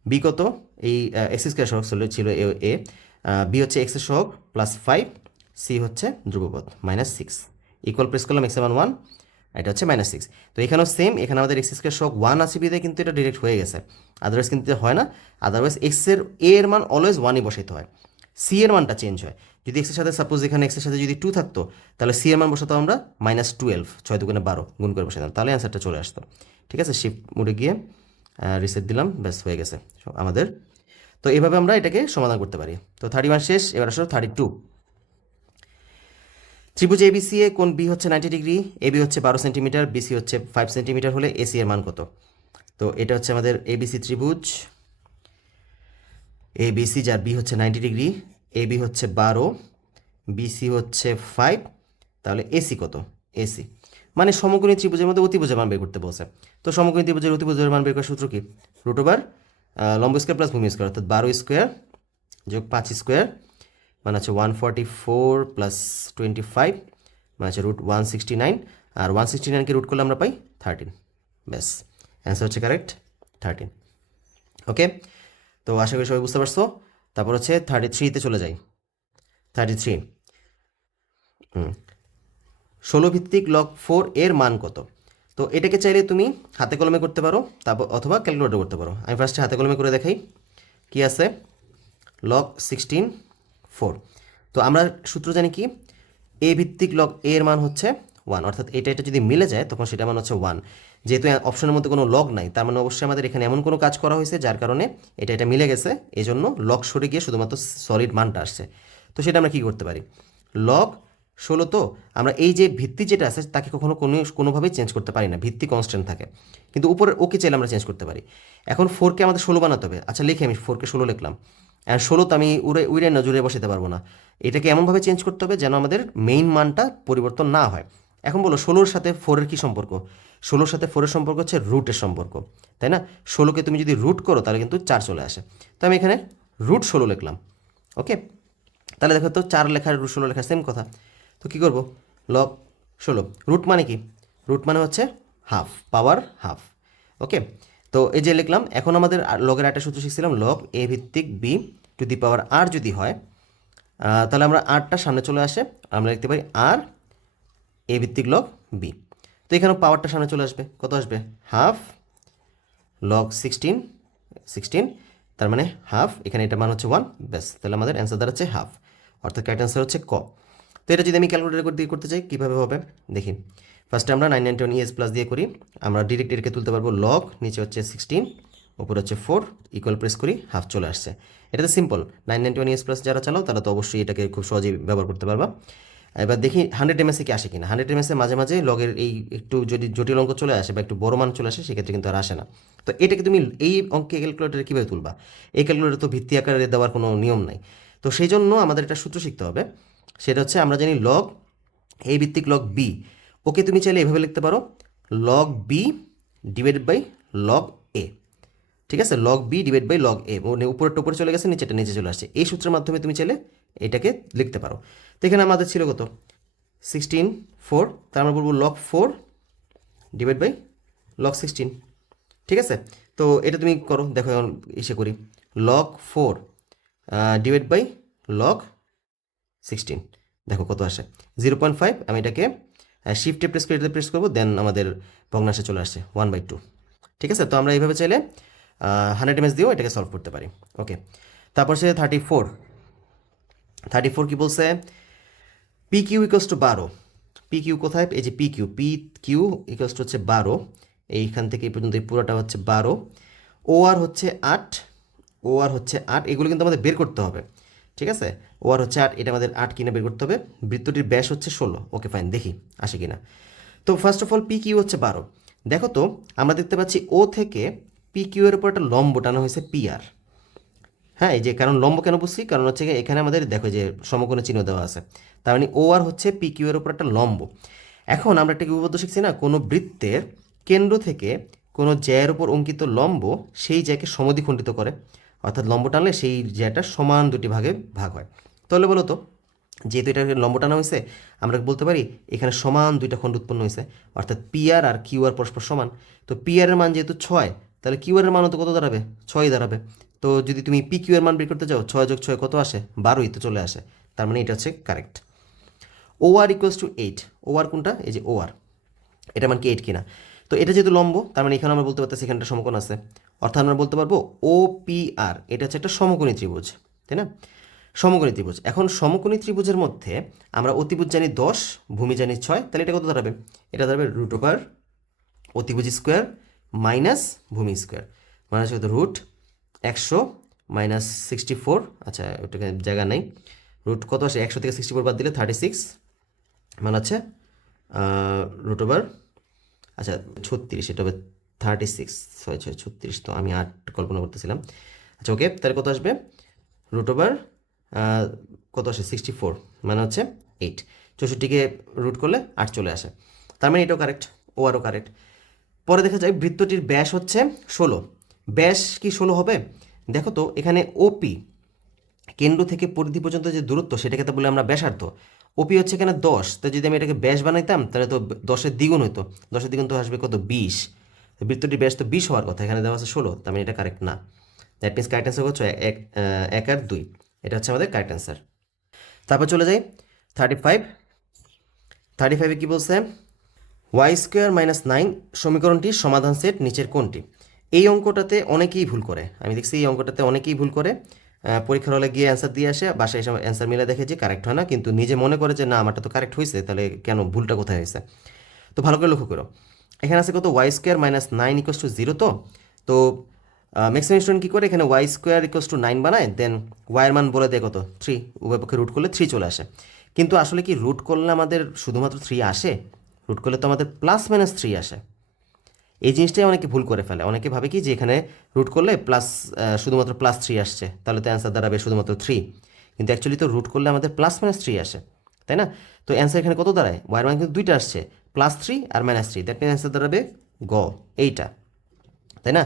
বি কত, এই x² সহগ ছিল এ, বি হচ্ছে x এর সহগ +5, সি হচ্ছে ধ্রুবপদ -6, ইকুয়াল প্রেস করলাম, x এর মান 1, এটা হচ্ছে -6। তো এখানেও সেম, এখানে আমাদের x² সহগ 1 আছে বিধে কিন্তু এটা ডিরেক্ট হয়ে গেছে, আদারওয়াইজ কিন্তু হয় না। আদারওয়াইজ এ এর মান অলওয়েজ 1ই বসাইতে হয়, সি এর মানটা চেঞ্জ হয়। যদি x এর সাথে সাপোজ এখানে x এর সাথে যদি 2 থাকতো তাহলে সি এর মান বসাতাম আমরা -12, 6 দুগুণে 12 গুণ করে বসাতাম, তাহলে অ্যান্সারটা চলে আসতো, ঠিক আছে? শিফট মোডে গিয়ে রিসেট দিলাম, ব্যাস হয়ে গেছে আমাদের। তো এভাবে আমরা এটাকে সমাধান করতে পারি। তো 31 শেষ, এবার আসলে 32। ত্রিভুজ ABC এ কোণ বি হচ্ছে 90 ডিগ্রি, এবি হচ্ছে 12 সেন্টিমিটার, বিসি হচ্ছে 5 সেন্টিমিটার হলে এসি এর মান কত? তো এটা হচ্ছে আমাদের ABC ত্রিভুজ, ABC যার বি হচ্ছে 90 ডিগ্রি, এবি হচ্ছে 12, বিসি হচ্ছে 5, তাহলে এসি কত? এসি মানে সমকোণী ত্রিভুজের মধ্যে অতিভুজের মান বের করতে বলছে। তো সমকোণী ত্রিভুজের অতিভুজের মান বের করার সূত্র কি? √ লম্ব স্কোয়ার প্লাস ভূমি স্কোয়ার, অর্থাৎ 12 স্কোয়ার যোগ 5 স্কোয়ার মানে হচ্ছে 144 + 25 মানে হচ্ছে √169, আর 169কে রুট করলে আমরা পাই 13, ব্যাস অ্যান্সার হচ্ছে কারেক্ট 13। ওকে, তো আশা করি সবাই বুঝতে পারছো। তারপর হচ্ছে 33তে চলে যাই। 33 16 ভিত্তিক log 4 এর মান কত? তো এটাকে চাইলে তুমি হাতে কলমে করতে পারো, তারপর অথবা ক্যালকুলেটর করতে পারো। আমি ফার্স্টে হাতে কলমে করে দেখাই কি আছে। log 16 4, তো আমরা সূত্র জানি কি, এ ভিত্তিক log a এর মান হচ্ছে 1, অর্থাৎ এটা যদি মিলে যায় তখন সেটা মান হচ্ছে 1। যেহেতু অপশনের মধ্যে কোনো লগ নাই তার মানে অবশ্যই আমাদের এখানে এমন কোনো কাজ করা হয়েছে যার কারণে এটা মিলে গেছে, এই জন্য লগ সরে গিয়ে শুধুমাত্র সলিড মানটা আসছে। তো সেটা আমরা কী করতে পারি, log 16, তো আমরা এই যে ভিত্তি যেটা আছে তাকে কোনোভাবেই চেঞ্জ করতে পারি না, ভিত্তি কনস্ট্যান্ট থাকে, কিন্তু উপরের ওকে চাইলে আমরা চেঞ্জ করতে পারি। এখন 4কে আমাদের 16 বানাতে হবে। আচ্ছা লিখে আমি 4কে 16 লিখলাম, আর 16 তো আমি উড়ে নজরে বসাতে পারবো না, এটাকে এমনভাবে চেঞ্জ করতে হবে যেন আমাদের মেইন মানটা পরিবর্তন না হয়। এখন বলো 16-র সাথে 4-এর কী সম্পর্ক? 16-র সাথে 4-এর সম্পর্ক হচ্ছে রুটের সম্পর্ক, তাই না? 16কে তুমি যদি রুট করো তাহলে কিন্তু 4 চলে আসে। তো আমি এখানে রুট 16 লিখলাম। ওকে, তাহলে দেখো তো 4 লেখা রুট 16 লেখা সেম কথা। তো কী করবো, লগ 16 রুট মানে কি, রুট মানে হচ্ছে হাফ, পাওয়ার হাফ। ওকে, তো এই যে লিখলাম। এখন আমাদের লগের একটা সূত্র শিখছিলাম, লগ এ ভিত্তিক বি টু দি পাওয়ার আর যদি হয়, তাহলে আমরা আরটা সামনে চলে আসে, আমরা লিখতে পারি আর এ ভিত্তিক লগ বি। তো এখানেও পাওয়ারটা সামনে চলে আসবে, কত আসবে, হাফ লগ 16, তার মানে হাফ, এখানে এটা মান হচ্ছে 1, ব্যাস, তাহলে আমাদের অ্যান্সার দাঁড়াচ্ছে হাফ, অর্থাৎ কারেক্ট অ্যান্সার হচ্ছে ক। তো এটা যদি আমি ক্যালকুলেটর দিয়ে করতে চাই কীভাবে হবে দেখি। ফার্স্টে আমরা 991 ES প্লাস দিয়ে করি, আমরা ডিরেক্ট এরকে তুলতে পারবো, লগ নিচে হচ্ছে 16, উপরে হচ্ছে 4, ইকুয়াল প্রেস করি, হাফ চলে আসছে। এটা তো সিম্পল, 991 ES প্লাস যারা চালাও তারা তো অবশ্যই এটাকে খুব সহজেই ব্যবহার করতে পারবা। এবার দেখি 100 MS কি আসে কিনা। 100 MS মাঝে মাঝে লগের এই একটু যদি জটিল অঙ্ক চলে আসে বা একটু বড় মান চলে আসে, সেক্ষেত্রে কিন্তু আর আসে না। তো এটাকে তুমি এই অঙ্কে ক্যালকুলেটারে কীভাবে তুলবা? এই ক্যালকুলেটার তো ভিত্তি আকারে দেওয়ার কোনো নিয়ম নাই। তো সেই জন্য আমাদের একটা সূত্র শিখতে হবে, সেটা হচ্ছে আমরা জানি লগ এ ভিত্তিক লগ বি, ওকে তুমি চাইলে এভাবে লিখতে পারো, log b divided by log a. ঠিক আছে, log b divide by log a, মানে উপরেরটা উপরে চলে গেছে, নিচেটা নিচে চলে আসছে। এই সূত্রের মাধ্যমে তুমি চাইলে এটাকে লিখতে পারো। তো এখানে আমাদের ছিল কত, 16 4, তার আমরা বলবো লগ 4 ডিভাইড বাই লগ 16। ঠিক আছে, তো এটা তুমি করো, দেখো এখন ইসে করি, লগ 4 ডিভাইড বাই লগ 16, দেখো কত আসে 0.5। আমি এটাকে শিফটে প্রেস করে প্রেস করবো, দেন আমাদের ভগ্নাংশে চলে আসছে 1/2। ঠিক আছে, তো আমরা এইভাবে চাইলে 100 MS দিয়েও এটাকে সলভ করতে পারি। ওকে, তারপর সে 34 কি বলছে, p q equals to 12। P q কোথায়, এই যে পি কিউ ইকোয়াস টু হচ্ছে 12, এইখান থেকে এই পর্যন্ত এই পুরোটা হচ্ছে 12, ও আর হচ্ছে 8, এগুলো কিন্তু আমাদের বের করতে হবে। ঠিক আছে, ও আর হচ্ছে 8, এটা আমাদের 8 কিনা বের করতে হবে। বৃত্তটির ব্যাস হচ্ছে 16। ওকে ফাইন, দেখি আসে কিনা। তো first of all p q হচ্ছে 12। দেখো তো আমরা দেখতে পাচ্ছি ও থেকে পি কিউ এর উপর একটা লম্ব টানা হয়েছে পি আর। হ্যাঁ, এই যে কারণ লম্ব কেন বুঝছি, কারণ হচ্ছে এখানে আমাদের দেখো যে সমকোণে চিহ্ন দেওয়া আছে, তার মানে ও আর হচ্ছে পি কিউ এর উপর একটা লম্ব। এখন আমরা একটা কি উপপাদ্য শিখছি না, কোনো বৃত্তের কেন্দ্র থেকে কোনো জ্যায়ের উপর অঙ্কিত লম্ব সেই জ্যাকে সমদ্বিখণ্ডিত করে, অর্থাৎ লম্ব টানলে সেই জ্যাটা সমান দুটি ভাগে ভাগ হয়। তাহলে বলো তো, যেহেতু এটা লম্ব টানা হয়েছে, আমরা বলতে পারি এখানে সমান দুইটা খণ্ড উৎপন্ন হয়েছে, অর্থাৎ পি আর আর কিউ আর পরস্পর সমান। তো পি আর এর মান যেহেতু 6, তাহলে কিউ আর এর মানও তো কত দাঁড়াবে, 6 দাঁড়াবে। তো যদি তুমি পি কিউ এর মান বের করতে যাও, 6 যোগ 6 কত আসে, 12ই তো চলে আসে। তার মানে এটা হচ্ছে correct. O R equals to 8, O R কোনটা, এই যে ও আর, এটা মান কি 8 কিনা। তো এটা যেহেতু লম্ব, তার মানে এখানে আমরা বলতে পারতেছি এখানে একটা সমকোণ আছে, অর্থাৎ আমরা বলতে পারবো ও পি আর এটা হচ্ছে একটা সমকোণী ত্রিভুজ, তাই না? সমকোণী ত্রিভুজ। এখন সমকোণী ত্রিভুজের মধ্যে আমরা অতিভুজ জানি 10, ভূমি জানি 6, তাহলে এটা কত দাঁড়াবে, এটা দাঁড়াবে রুট ওভার অতিভুজ স্কোয়ার মাইনাস ভূমি স্কোয়ার, মানে হচ্ছে কত, রুট 100 মাইনাস 64। আচ্ছা, ওটাকে জায়গা নেই, রুট কত আসে, 100 থেকে 64 বাদ দিলে 36, মানে হচ্ছে রুট ওভার, আচ্ছা 36, এটা হবে 36, 6 6 36, তো আমি 8 কল্পনা করতেছিলাম। আচ্ছা ওকে, তাহলে কত আসবে, রুট ওভার কত আসে 64, মানে হচ্ছে 8। 64কে রুট করলে 8 চলে আসে, তার মানে এটাও কারেক্ট, ও আরও কারেক্ট। পরে দেখা যায় বৃত্তটির ব্যাস হচ্ছে 16, ব্যাস কি 16 হবে? দেখো তো এখানে ওপি কেন্দ্র থেকে পরিধি পর্যন্ত যে দূরত্ব, সেটাকে তো বলে আমরা ব্যাসার্ধ। ওপি হচ্ছে এখানে 10, তো যদি আমি এটাকে ব্যাস বানাইতাম তাহলে তো 10-এর দ্বিগুণ হতো, 10-এর দ্বিগুণ তো আসবে কত, 20। বৃত্তটির ব্যাস তো 20 হওয়ার কথা, এখানে দেওয়া আছে 16, তার মানে এটা কারেক্ট না। দ্যাট মিনস কারেক্ট অ্যান্সার হচ্ছে 1 আর 2, এটা হচ্ছে আমাদের কারেক্ট অ্যান্সার। তারপর চলে যাই 35 কি বলছে, ওয়াই স্কোয়ার মাইনাস 9 সমীকরণটির সমাধান সেট নিচের কোনটি। এই অঙ্কটাতে অনেকেই ভুল করে, আমি দেখছি এই অঙ্কটাতে অনেকেই ভুল করে, পরীক্ষার হলে গিয়ে অ্যান্সার দিয়ে আসে, বাসায় এসে অ্যান্সার মিলে দেখে যে কারেক্ট হয় না, কিন্তু নিজে মনে করে যে না আমারটা তো কারেক্ট হয়েছে, তাহলে কেন, ভুলটা কোথায় হয়েছে। তো ভালো করে লক্ষ্য করো, এখানে আছে কত, y square minus 9 equals to 0। তো ম্যাক্সিমাম স্টুডেন্ট কী করে, এখানে ওয়াই স্কোয়ার ইকোয়াস টু 9 বানায়, দেন ওয়াইয়ের মান বলে দেয় কত, 3, উভয় পক্ষে রুট করলে 3 চলে আসে। কিন্তু আসলে কি রুট করলে আমাদের শুধুমাত্র 3 আসে? রুট করলে তো আমাদের প্লাস মাইনাস 3 আসে। এই জিনিসটাই অনেকে ভুল করে ফেলে, অনেকে ভাবে কি যে এখানে রুট করলে প্লাস শুধুমাত্র প্লাস 3 আসছে, তাহলে তো অ্যান্সার দাঁড়াবে শুধুমাত্র 3, কিন্তু অ্যাকচুয়ালি তো রুট করলে আমাদের প্লাস মাইনাস 3 আসে, তাই না? তো অ্যান্সার এখানে কত দাঁড়ায়, ওয়াইয়ের মান কিন্তু 2টা আসছে, +3 আর -3, দ্যাট মিন অ্যান্সার দাঁড়াবে গ, এইটা, তাই না?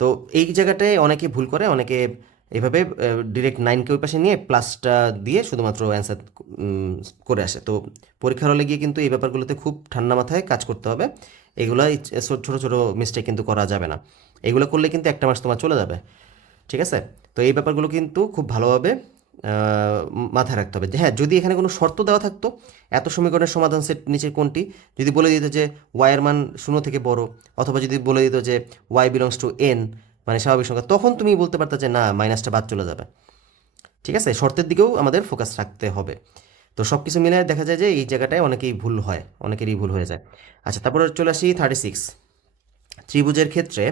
তো এই জায়গাটায় অনেকে ভুল করে, অনেকে এভাবে ডিরেক্ট 9কে ওই পাশে নিয়ে প্লাসটা দিয়ে শুধুমাত্র অ্যান্সার করে আসে। তো পরীক্ষার হলে গিয়ে কিন্তু এই ব্যাপারগুলোতে খুব ঠান্ডা মাথায় কাজ করতে হবে। এগুলো ছোটো ছোটো মিস্টেক কিন্তু করা যাবে না। এগুলো করলে কিন্তু একটা মাস তোমার চলে যাবে, ঠিক আছে? তো এই ব্যাপারগুলো কিন্তু খুব ভালোভাবে মাথায় রাখতে হবে। হ্যাঁ, যদি এখানে কোনো শর্ত দেওয়া থাকতো, এত সমীকরণের সমাধান সেট নিচের কোনটি, যদি বলে দিত যে ওয়াইয়ের মান 0 থেকে বড়, অথবা যদি বলে দিত যে ওয়াই বিলংস টু এন, মানে স্বাভাবিক সংখ্যা, তখন তুমি বলতে পারতো যে না, মাইনাসটা বাদ চলে যাবে, ঠিক আছে? শর্তের দিকেও আমাদের ফোকাস রাখতে হবে। তো সব কিছু মিলে দেখা যায় যে এই জায়গাটায় অনেকেরই ভুল হয়ে যায়। আচ্ছা, তারপরে চলে আসি 36। ত্রিভুজের ক্ষেত্রে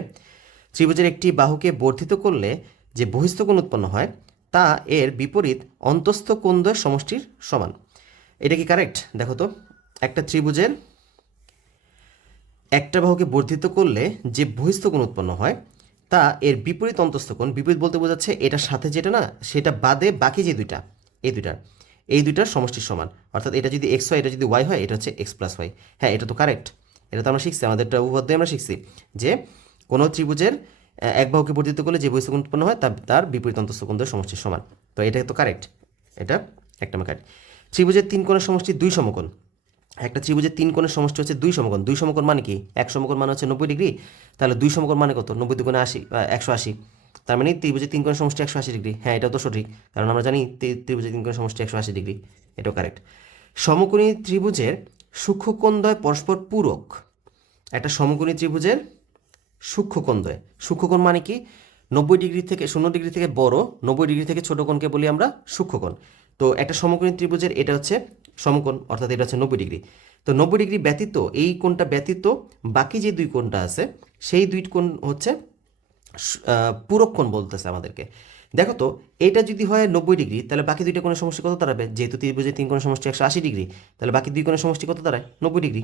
ত্রিভুজের একটি বাহুকে বর্ধিত করলে যে বহিস্থ কোণ উৎপন্ন হয় তা এর বিপরীত অন্তস্থ কোণদ্বয়ের সমষ্টির সমান। এটা কি কারেক্ট? দেখো তো, একটা ত্রিভুজের একটা বাহুকে বর্ধিত করলে যে বহিস্থ কোণ উৎপন্ন হয় তা এর বিপরীত অন্তস্থ কোণ, বিপরীত বলতে বোঝাচ্ছে এটার সাথে যেটা না, সেটা বাদে বাকি যে দুইটা, এই দুইটার সমষ্টির সমান। অর্থাৎ এটা যদি এক্স হয়, এটা যদি ওয়াই হয়, এটা হচ্ছে x+y। হ্যাঁ, এটা তো কারেক্ট, এটা তো আমরা শিখছি, আমাদেরটা উপপাদ্যে আমরা শিখছি যে কোনো ত্রিভুজের এক বাহুকে বর্ধিত করলে যে বহিস্থ কোণ উৎপন্ন হয় তার বিপরীত অন্তস্থ কোণদ্বয়ের সমষ্টির সমান। তো এটা তো কারেক্ট, এটা একটা কারেক্ট। ত্রিভুজের 3 কোণের সমষ্টি 2 সমকোণ। একটা ত্রিভুজের 3 কোণের সমষ্টি হচ্ছে 2 সমকোণ। 2 সমকোণ মানে কি? এক সমকোণ মানে হচ্ছে 90 ডিগ্রি, তাহলে 2 সমকোণ মানে কত? 90 দুগুণে 80, 180। তার মানে ত্রিভুজের 3 কোণের সমষ্টি 180 ডিগ্রি। হ্যাঁ, এটাও তো সঠিক, কারণ আমরা জানি ত্রিভুজের 3 কোণের সমষ্টি 180 ডিগ্রি, এটাও কারেক্ট। সমকোণী ত্রিভুজের সূক্ষ্মকোণদ্বয় পরস্পর পূরক। একটা সমকোণী ত্রিভুজের সূক্ষ্মকোণদ্বয়, সূক্ষ্মকোণ মানে কি? 90 ডিগ্রি থেকে 0 ডিগ্রি থেকে বড়, 90 ডিগ্রি থেকে ছোট কোণকে বলি আমরা সূক্ষ্মকোণ। তো একটা সমকোণী ত্রিভুজের এটা হচ্ছে সমকোণ, অর্থাৎ এটা হচ্ছে 90 ডিগ্রি। তো 90 ডিগ্রি ব্যতীত, এই কোণটা ব্যতীত বাকি যে দুই কোণটা আছে, সেই দুই কোণ হচ্ছে পূরক কোণ বলতেছে আমাদেরকে। দেখো তো, এটা যদি হয় 90 ডিগ্রি, তাহলে বাকি দুইটা কোণের সমষ্টি কত দাঁড়াবে? যেহেতু ত্রিভুজের 3 কোণের সমষ্টি 180 ডিগ্রি, তাহলে বাকি দুই কোণের সমষ্টি কত দাঁড়ায়? 90 ডিগ্রি,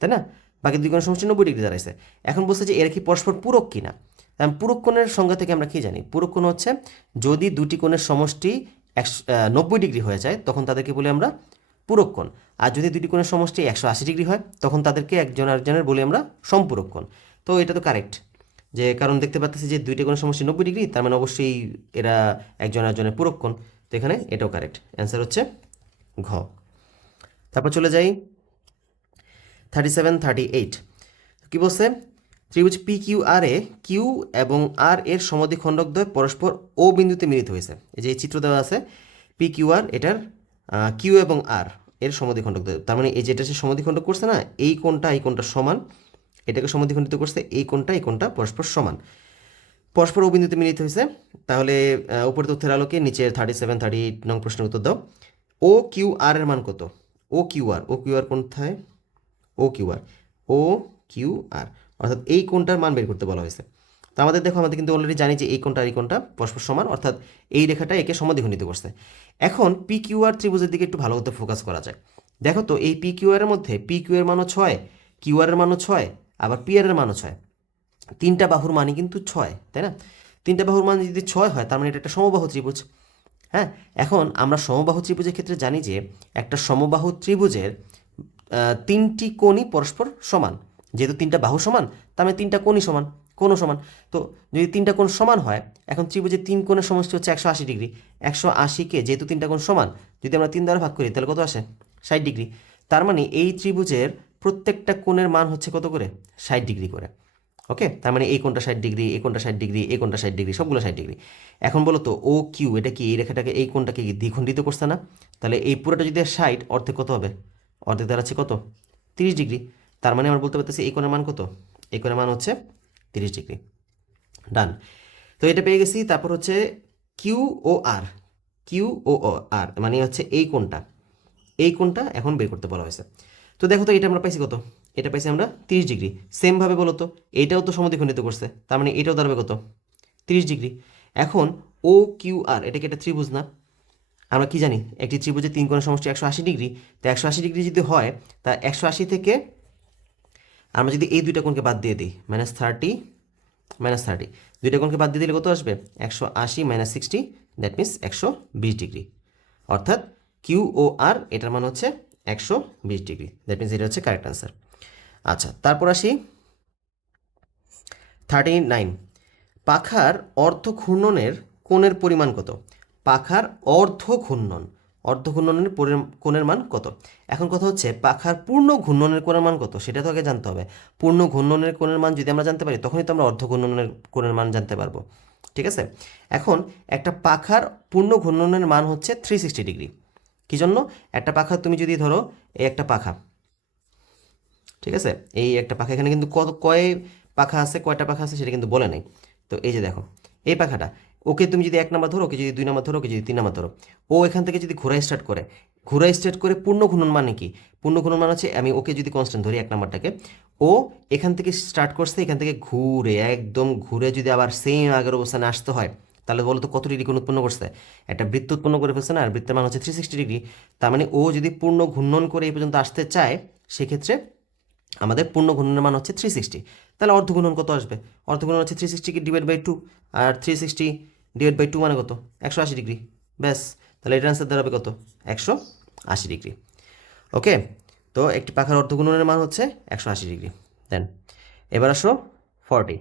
তাই না? বাকি দুই কোণের সমষ্টি 90 ডিগ্রি দাঁড়াইছে। এখন বলছে যে এরা কি পরস্পর পূরক কিনা। পূরক কোণের সংজ্ঞা থেকে আমরা কি জানি? পূরক কোণ হচ্ছে যদি দুটি কোণের সমষ্টি 90 ডিগ্রি হয়ে যায়, তখন তাদেরকে বলি আমরা পূরক কোণ। আর যদি দুটি কোণের সমষ্টি 180 ডিগ্রি হয়, তখন তাদেরকে একজন আরেকজনের বলি আমরা সম্পূরক কোণ। তো এটা তো কারেক্ট, যে কারণ দেখতে পাচ্ছি যে দুইটা কোণের সমষ্টি 90 ডিগ্রি, তার মানে অবশ্যই এরা একজন আরেকজনের পূরক কোণ। তো এখানে এটাও কারেক্ট, অ্যান্সার হচ্ছে ঘ। তারপর চলে যাই 37, 38। কি বলছে? ত্রিভুজ পি কিউ আর এ কিউ এবং আর এর সমদ্বিখণ্ডকদ্বয় পরস্পর ও বিন্দুতে মিলিত হয়েছে। এই যে এই চিত্র দেওয়া আছে, পি কিউ আর, এটার কিউ এবং আর এর সমদ্বিখণ্ডকদ্বয়, তার মানে এই যেটা সে সমদ্বিখণ্ডক করছে না, এই কোণটা সমান, এটাকে সমদ্বিখণ্ডিত করছে, এই কোণটা পরস্পর সমান, পরস্পর ও বিন্দুতে মিলিত হয়েছে। তাহলে উপরের তথ্যের আলোকে নিচের 37, 38 নং প্রশ্নের উত্তর দাও। ও কিউ আর এর মান কত? O Q R কোনথায়? O Q R, অর্থাৎ এই কোণটার মান বের করতে বলা হয়েছে। তো আমাদের দেখো, আমাদের কিন্তু অলরেডি জানি যে এই কোণটা আর এই কোণটা পরস্পর সমান, অর্থাৎ এই রেখাটা একে সমদ্বিখণ্ডিত করছে। এখন পি কিউ আর ত্রিভুজের দিকে একটু ভালো করে ফোকাস করা যায়। দেখো তো, এই পি কিউ আর এর মধ্যে পি কিউ এর মানও 6, কিউ আর এর মানও 6, আবার পি আর এর মানও 6। তিনটা বাহুর মানই কিন্তু 6, তাই না? তিনটা বাহুর মান যদি 6 হয়, তার মানে এটা একটা সমবাহু ত্রিভুজ। হ্যাঁ, এখন আমরা সমবাহু ত্রিভুজের ক্ষেত্রে জানি যে একটা সমবাহু ত্রিভুজের তিনটি কোণই পরস্পর সমান। যেহেতু তিনটা বাহু সমান, তার মানে তিনটা কোণই সমান, কোণও সমান। তো যদি তিনটা কোণ সমান হয়, এখন ত্রিভুজের 3 কোণের সমষ্টি হচ্ছে 180 ডিগ্রি। 180কে যেহেতু তিনটা কোণ সমান, যদি আমরা 3 দ্বারা ভাগ করি, তাহলে কত আসে? 60 ডিগ্রি। তার মানে এই ত্রিভুজের প্রত্যেকটা কোণের মান হচ্ছে কত করে? 60 ডিগ্রি করে। ওকে, তার মানে এই কোণটা 60 ডিগ্রি, এই কোণটা 60 ডিগ্রি, এই কোণটা 60 ডিগ্রি, সবগুলো 60 ডিগ্রি। এখন বলো তো, ও কিউ এটা কি এই রেখাটাকে, এই কোণটাকে দ্বিখণ্ডিত করছে না? তাহলে এই পুরোটা যদি 60, অর্ধেক কত হবে? অর্ধেক দাঁড়াচ্ছে কত? 30 ডিগ্রি। তার মানে আমরা বলতে পারতেছি এই কোণের মান কত? এই কোণের মান হচ্ছে 30 ডিগ্রি। ডান। তো এটা পেয়ে গেছি। তারপর হচ্ছে কিউ ও আর, মানে হচ্ছে এই কোণটা এখন বের করতে বলা হয়েছে। তো দেখো তো, এটা আমরা পাইছি কত? এটা পাইছি আমরা 30 ডিগ্রি। সেমভাবে বলো তো, এটাও তো সমদ্বিখণ্ডিত করছে, তার মানে এটাও দাঁড়াবে কত? 30 ডিগ্রি। এখন ও কিউ আর, এটা কি একটা ত্রিভুজ না? আমরা কি জানি, একটি ত্রিভুজের 3 কোণের সমষ্টি 180 ডিগ্রি। তো 180 ডিগ্রি যদি হয়, তা 180 থেকে আমরা যদি এই দুইটা কোণকে বাদ দিয়ে দিই, -30, দুইটা কোণকে বাদ দিয়ে দিলে কত আসবে? 180 - 60, দ্যাট মিনস 120 ডিগ্রি। অর্থাৎ কিউ ও আর এটার মান হচ্ছে 120 ডিগ্রি। দ্যাট মিনস এটা হচ্ছে কারেক্ট অ্যান্সার। আচ্ছা, তারপর আসি 39। পাখার অর্ধ ঘূর্ণনের কোণের পরিমাণ কত? পাখার অর্ধ ঘূর্ণনের কোণের মান কত? এখন কথা হচ্ছে পাখার পূর্ণ ঘূর্ণনের কোণের মান কত সেটা তো আগে জানতে হবে। পূর্ণ ঘূর্ণনের কোণের মান যদি আমরা জানতে পারি তখনই তো আমরা অর্ধ ঘূর্ণনের কোণের মান জানতে পারবো। ঠিক আছে, এখন একটা পাখার পূর্ণ ঘূর্ণনের মান হচ্ছে 360 ডিগ্রি। কি জন্য? একটা পাখা তুমি যদি ধরো, এই একটা পাখা, ঠিক আছে, এই একটা পাখা, এখানে কিন্তু কয়টা পাখা আছে সেটা কিন্তু বলে নাই। তো এই যে দেখো এই পাখাটা, ওকে তুমি যদি 1 নাম্বার ধরো, ওকে যদি 2 নাম্বার ধরো, ওকে যদি 3 নাম্বার ধরো, ও এখান থেকে যদি ঘোরা স্টার্ট করে পূর্ণ ঘূর্ণন মানে কি? পূর্ণ ঘূর্ণন মানে হচ্ছে, আমি ওকে যদি কনস্ট্যান্ট ধরি 1 নাম্বারটাকে, ও এখান থেকে স্টার্ট করছে, এখান থেকে একদম ঘুরে যদি আবার সেম আগের অবস্থানে আসতে হয়, তাহলে বলো তো কত ডিগ্রি কোণ উৎপন্ন করছে? একটা বৃত্ত উৎপন্ন করে ফেলছে না, আর বৃত্তের মান হচ্ছে 360 ডিগ্রি। তার মানে ও যদি পূর্ণ ঘূর্ণন করে এই পর্যন্ত আসতে চায়, সেক্ষেত্রে আমাদের পূর্ণ ঘূর্ণনের মান হচ্ছে 360। তাহলে অর্ধঘূর্ণন কত আসবে? অর্ধঘূর্ণন হচ্ছে 360 ডিভাইড বাই 2, আর 360 ডিভাইড বাই 2 মানে কত? 180 ডিগ্রি। ব্যাস, তাহলে এটার আনসার দাঁড়াবে কত? 180 ডিগ্রি। ওকে, তো একটি পাখার অর্ধঘূর্ণনের মান হচ্ছে 180 ডিগ্রি। দেন এবার আসো 40।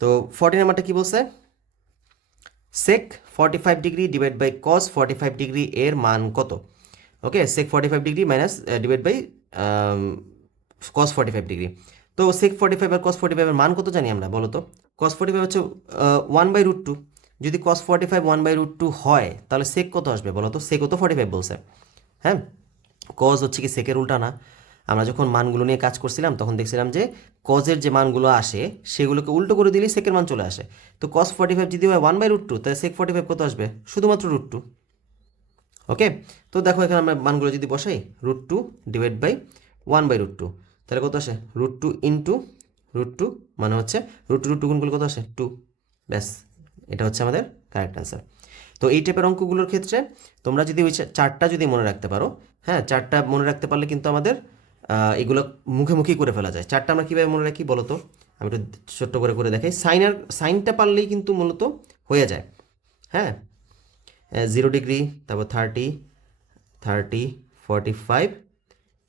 তো 40 নাম্বারটা কি বলছে? Sec 45 degree divide by cos 45 degree এর মান কত? ওকে, sec 45 degree minus divide by cos 45 degree. তো সেক 45 আর কস 45 এর মান কত জানি আমরা, বলো তো? কস 45 হচ্ছে 1/√2। যদি কস 45 1/√2 হয়, তাহলে সেক কত আসবে বলো তো? সেকও তো 45 বলছে। হ্যাঁ, কজ হচ্ছে কি সেকের উল্টা না? আমরা যখন মানগুলো নিয়ে কাজ করছিলাম তখন দেখছিলাম যে কজের যে মানগুলো আসে সেগুলোকে উল্টো করে দিলেই সেকের মান চলে আসে। তো কস 45 যদি হয় 1/√2, তাহলে সেক 45 কত আসবে? শুধুমাত্র √2। ওকে, তো দেখো এখানে আমরা মানগুলো যদি বসাই, √2 ডিভাইড বাই 1/√2, তাহলে কত আসে? √2 ইন্টু √2 মানে হচ্ছে √2 গুণ করলে কত আসে? 2। ব্যাস, এটা হচ্ছে আমাদের কারেক্ট অ্যান্সার। তো এই টাইপের অঙ্কগুলোর ক্ষেত্রে তোমরা যদি ওই চারটা যদি মনে রাখতে পারো, হ্যাঁ, চারটা মনে রাখতে পারলে কিন্তু আমাদের এগুলো মুখে করে ফেলা যায়। চারটা আমরা কীভাবে মনে রাখি বলো তো? আমি একটু ছোট্ট করে দেখাই। সাইনটা পারলেই কিন্তু মূলত হয়ে যায়। হ্যাঁ, 0 ডিগ্রি, তারপর 30, 45,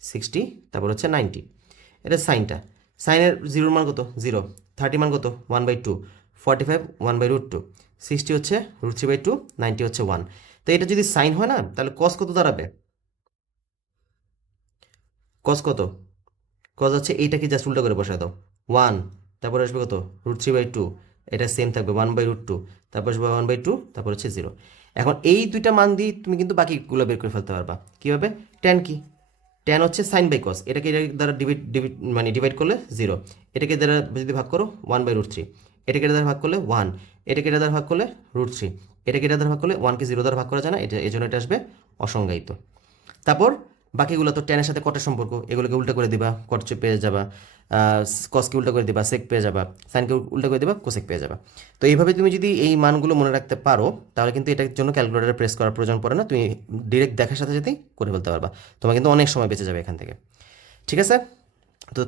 60, তারপর হচ্ছে 90। এটা সাইনটা। সাইনের জিরোর মান কত? 0। 30 মান কত? 1/2। 45 1/√2। 60 হচ্ছে √3/2। 90 হচ্ছে 1। তো এটা যদি সাইন হয় না, তাহলে কস কত দাঁড়াবে? কস কত? কজ হচ্ছে এইটাকে জাস্ট উল্টা করে বসায় দাও, 1। তারপর আসবে কত? √3/2। এটা সেম থাকবে 1/√2। তারপর আসবে 1/2, তারপর হচ্ছে 0। এখন এই দুইটা মান দিয়ে তুমি কিন্তু বাকিগুলো বের করে ফেলতে পারবা। কীভাবে? ট্যান কি? ট্যান হচ্ছে সাইন বাই কস। এটাকে এটার দ্বারা ডিভাইড করলে 0। এটাকে দ্বারা যদি ভাগ করো 1/√3। এটাকে এটা দ্বারা ভাগ করলে 1। এটাকে এটা দ্বারা ভাগ করলে √3। এটাকে এটা দ্বারা ভাগ করলে 1কে 0 দ্বারা ভাগ করা যায় না, এটা এই জন্য এটা আসবে অসংজ্ঞায়িত। তারপর বাকিগুলো তো ট্যানের সাথে কটের সম্পর্ক, এগুলোকে উল্টা করে দিবা, কট পেয়ে যাবা। কসকে উল্টা করে দিবা, সেক পেয়ে যাবা। সাইনকে উল্টা করে দিবা, কোসেক পেয়ে যাবা। তো এইভাবে তুমি যদি এই মানগুলো মনে রাখতে পারো, তাহলে কিন্তু এটার জন্য ক্যালকুলেটারে প্রেস করার প্রয়োজন পড়ে না, তুমি ডিরেক্ট দেখার সাথে সাথেই করে ফেলতে পারবা। তোমার কিন্তু অনেক সময় বেঁচে যাবে এখান থেকে। ঠিক আছে, তো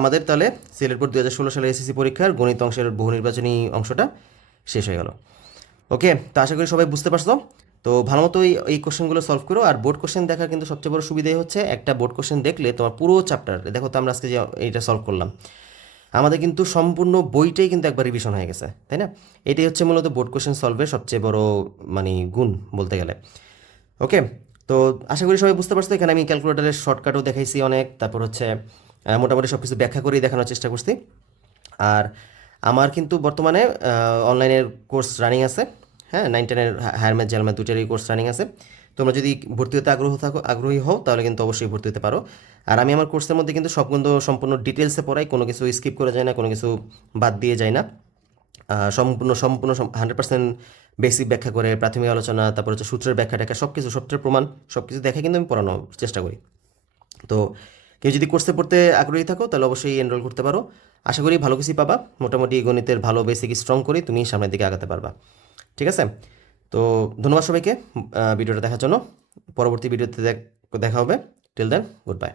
আমাদের তাহলে সিলেট বোর্ড 2016 সালের এসএসসি পরীক্ষার গণিত অংশের বহু নির্বাচনী অংশটা শেষ হয়ে গেল। ওকে, তো আশা করি সবাই বুঝতে পারছো। তো ভালো মতো এই কোশ্চেনগুলো সলভ করো। আর বোর্ড কোশ্চেন দেখার কিন্তু সবচেয়ে বড় সুবিধাই হচ্ছে, একটা বোর্ড কোশ্চেন দেখলে তোমার পুরো চ্যাপ্টার, দেখো তো আমরা আজকে যে এইটা সলভ করলাম, আমাদের কিন্তু সম্পূর্ণ বইটাই কিন্তু একবার রিভিশন হয়ে গেছে, তাই না? এটাই হচ্ছে মূলত বোর্ড কোশ্চেন সলভের সবচেয়ে বড় মানে গুণ বলতে গেলে। ওকে, তো আশা করি সবাই বুঝতে পারছো। এখানে আমি ক্যালকুলেটারের শর্টকাটও দেখাইছি অনেক, তারপর হচ্ছে মোটামুটি সব কিছু ব্যাখ্যা করেই দেখানোর চেষ্টা করছি। আর আমার কিন্তু বর্তমানে অনলাইনের কোর্স রানিং আছে। হ্যাঁ, 9-10-এর হায়ার ম্যাথ জেল ম্যাথ দুইটারই কোর্স রানিং আছে। তোমরা যদি ভর্তি হতে আগ্রহী হও তাহলে কিন্তু অবশ্যই ভর্তি হতে পারো। আর আমি আমার কোর্সের মধ্যে কিন্তু সব কিন্তু সম্পূর্ণ ডিটেলসে পড়াই, কোনো কিছু স্কিপ করা যায় না, কোনো কিছু বাদ দিয়ে যায় না। সম্পূর্ণ 100% বেসিক ব্যাখ্যা করে, প্রাথমিক আলোচনা, তারপর হচ্ছে সূত্রের ব্যাখ্যা ট্যাখ্যা সব কিছু, সূত্রের প্রমাণ সব কিছু দেখে কিন্তু আমি পড়ানোর চেষ্টা করি। তো কেউ যদি কোর্সে পড়তে আগ্রহী থাকো তাহলে অবশ্যই এনরোল করতে পারো। আশা করি ভালো কিছুই পাবা। মোটামুটি গণিতের ভালো বেসিক স্ট্রং করে তুমি সামনের দিকে আগাতে পারবা। ঠিক আছে, তো ধন্যবাদ সবাইকে ভিডিওটা দেখার জন্য। পরবর্তী ভিডিওতে দেখা হবে। Till then, good by.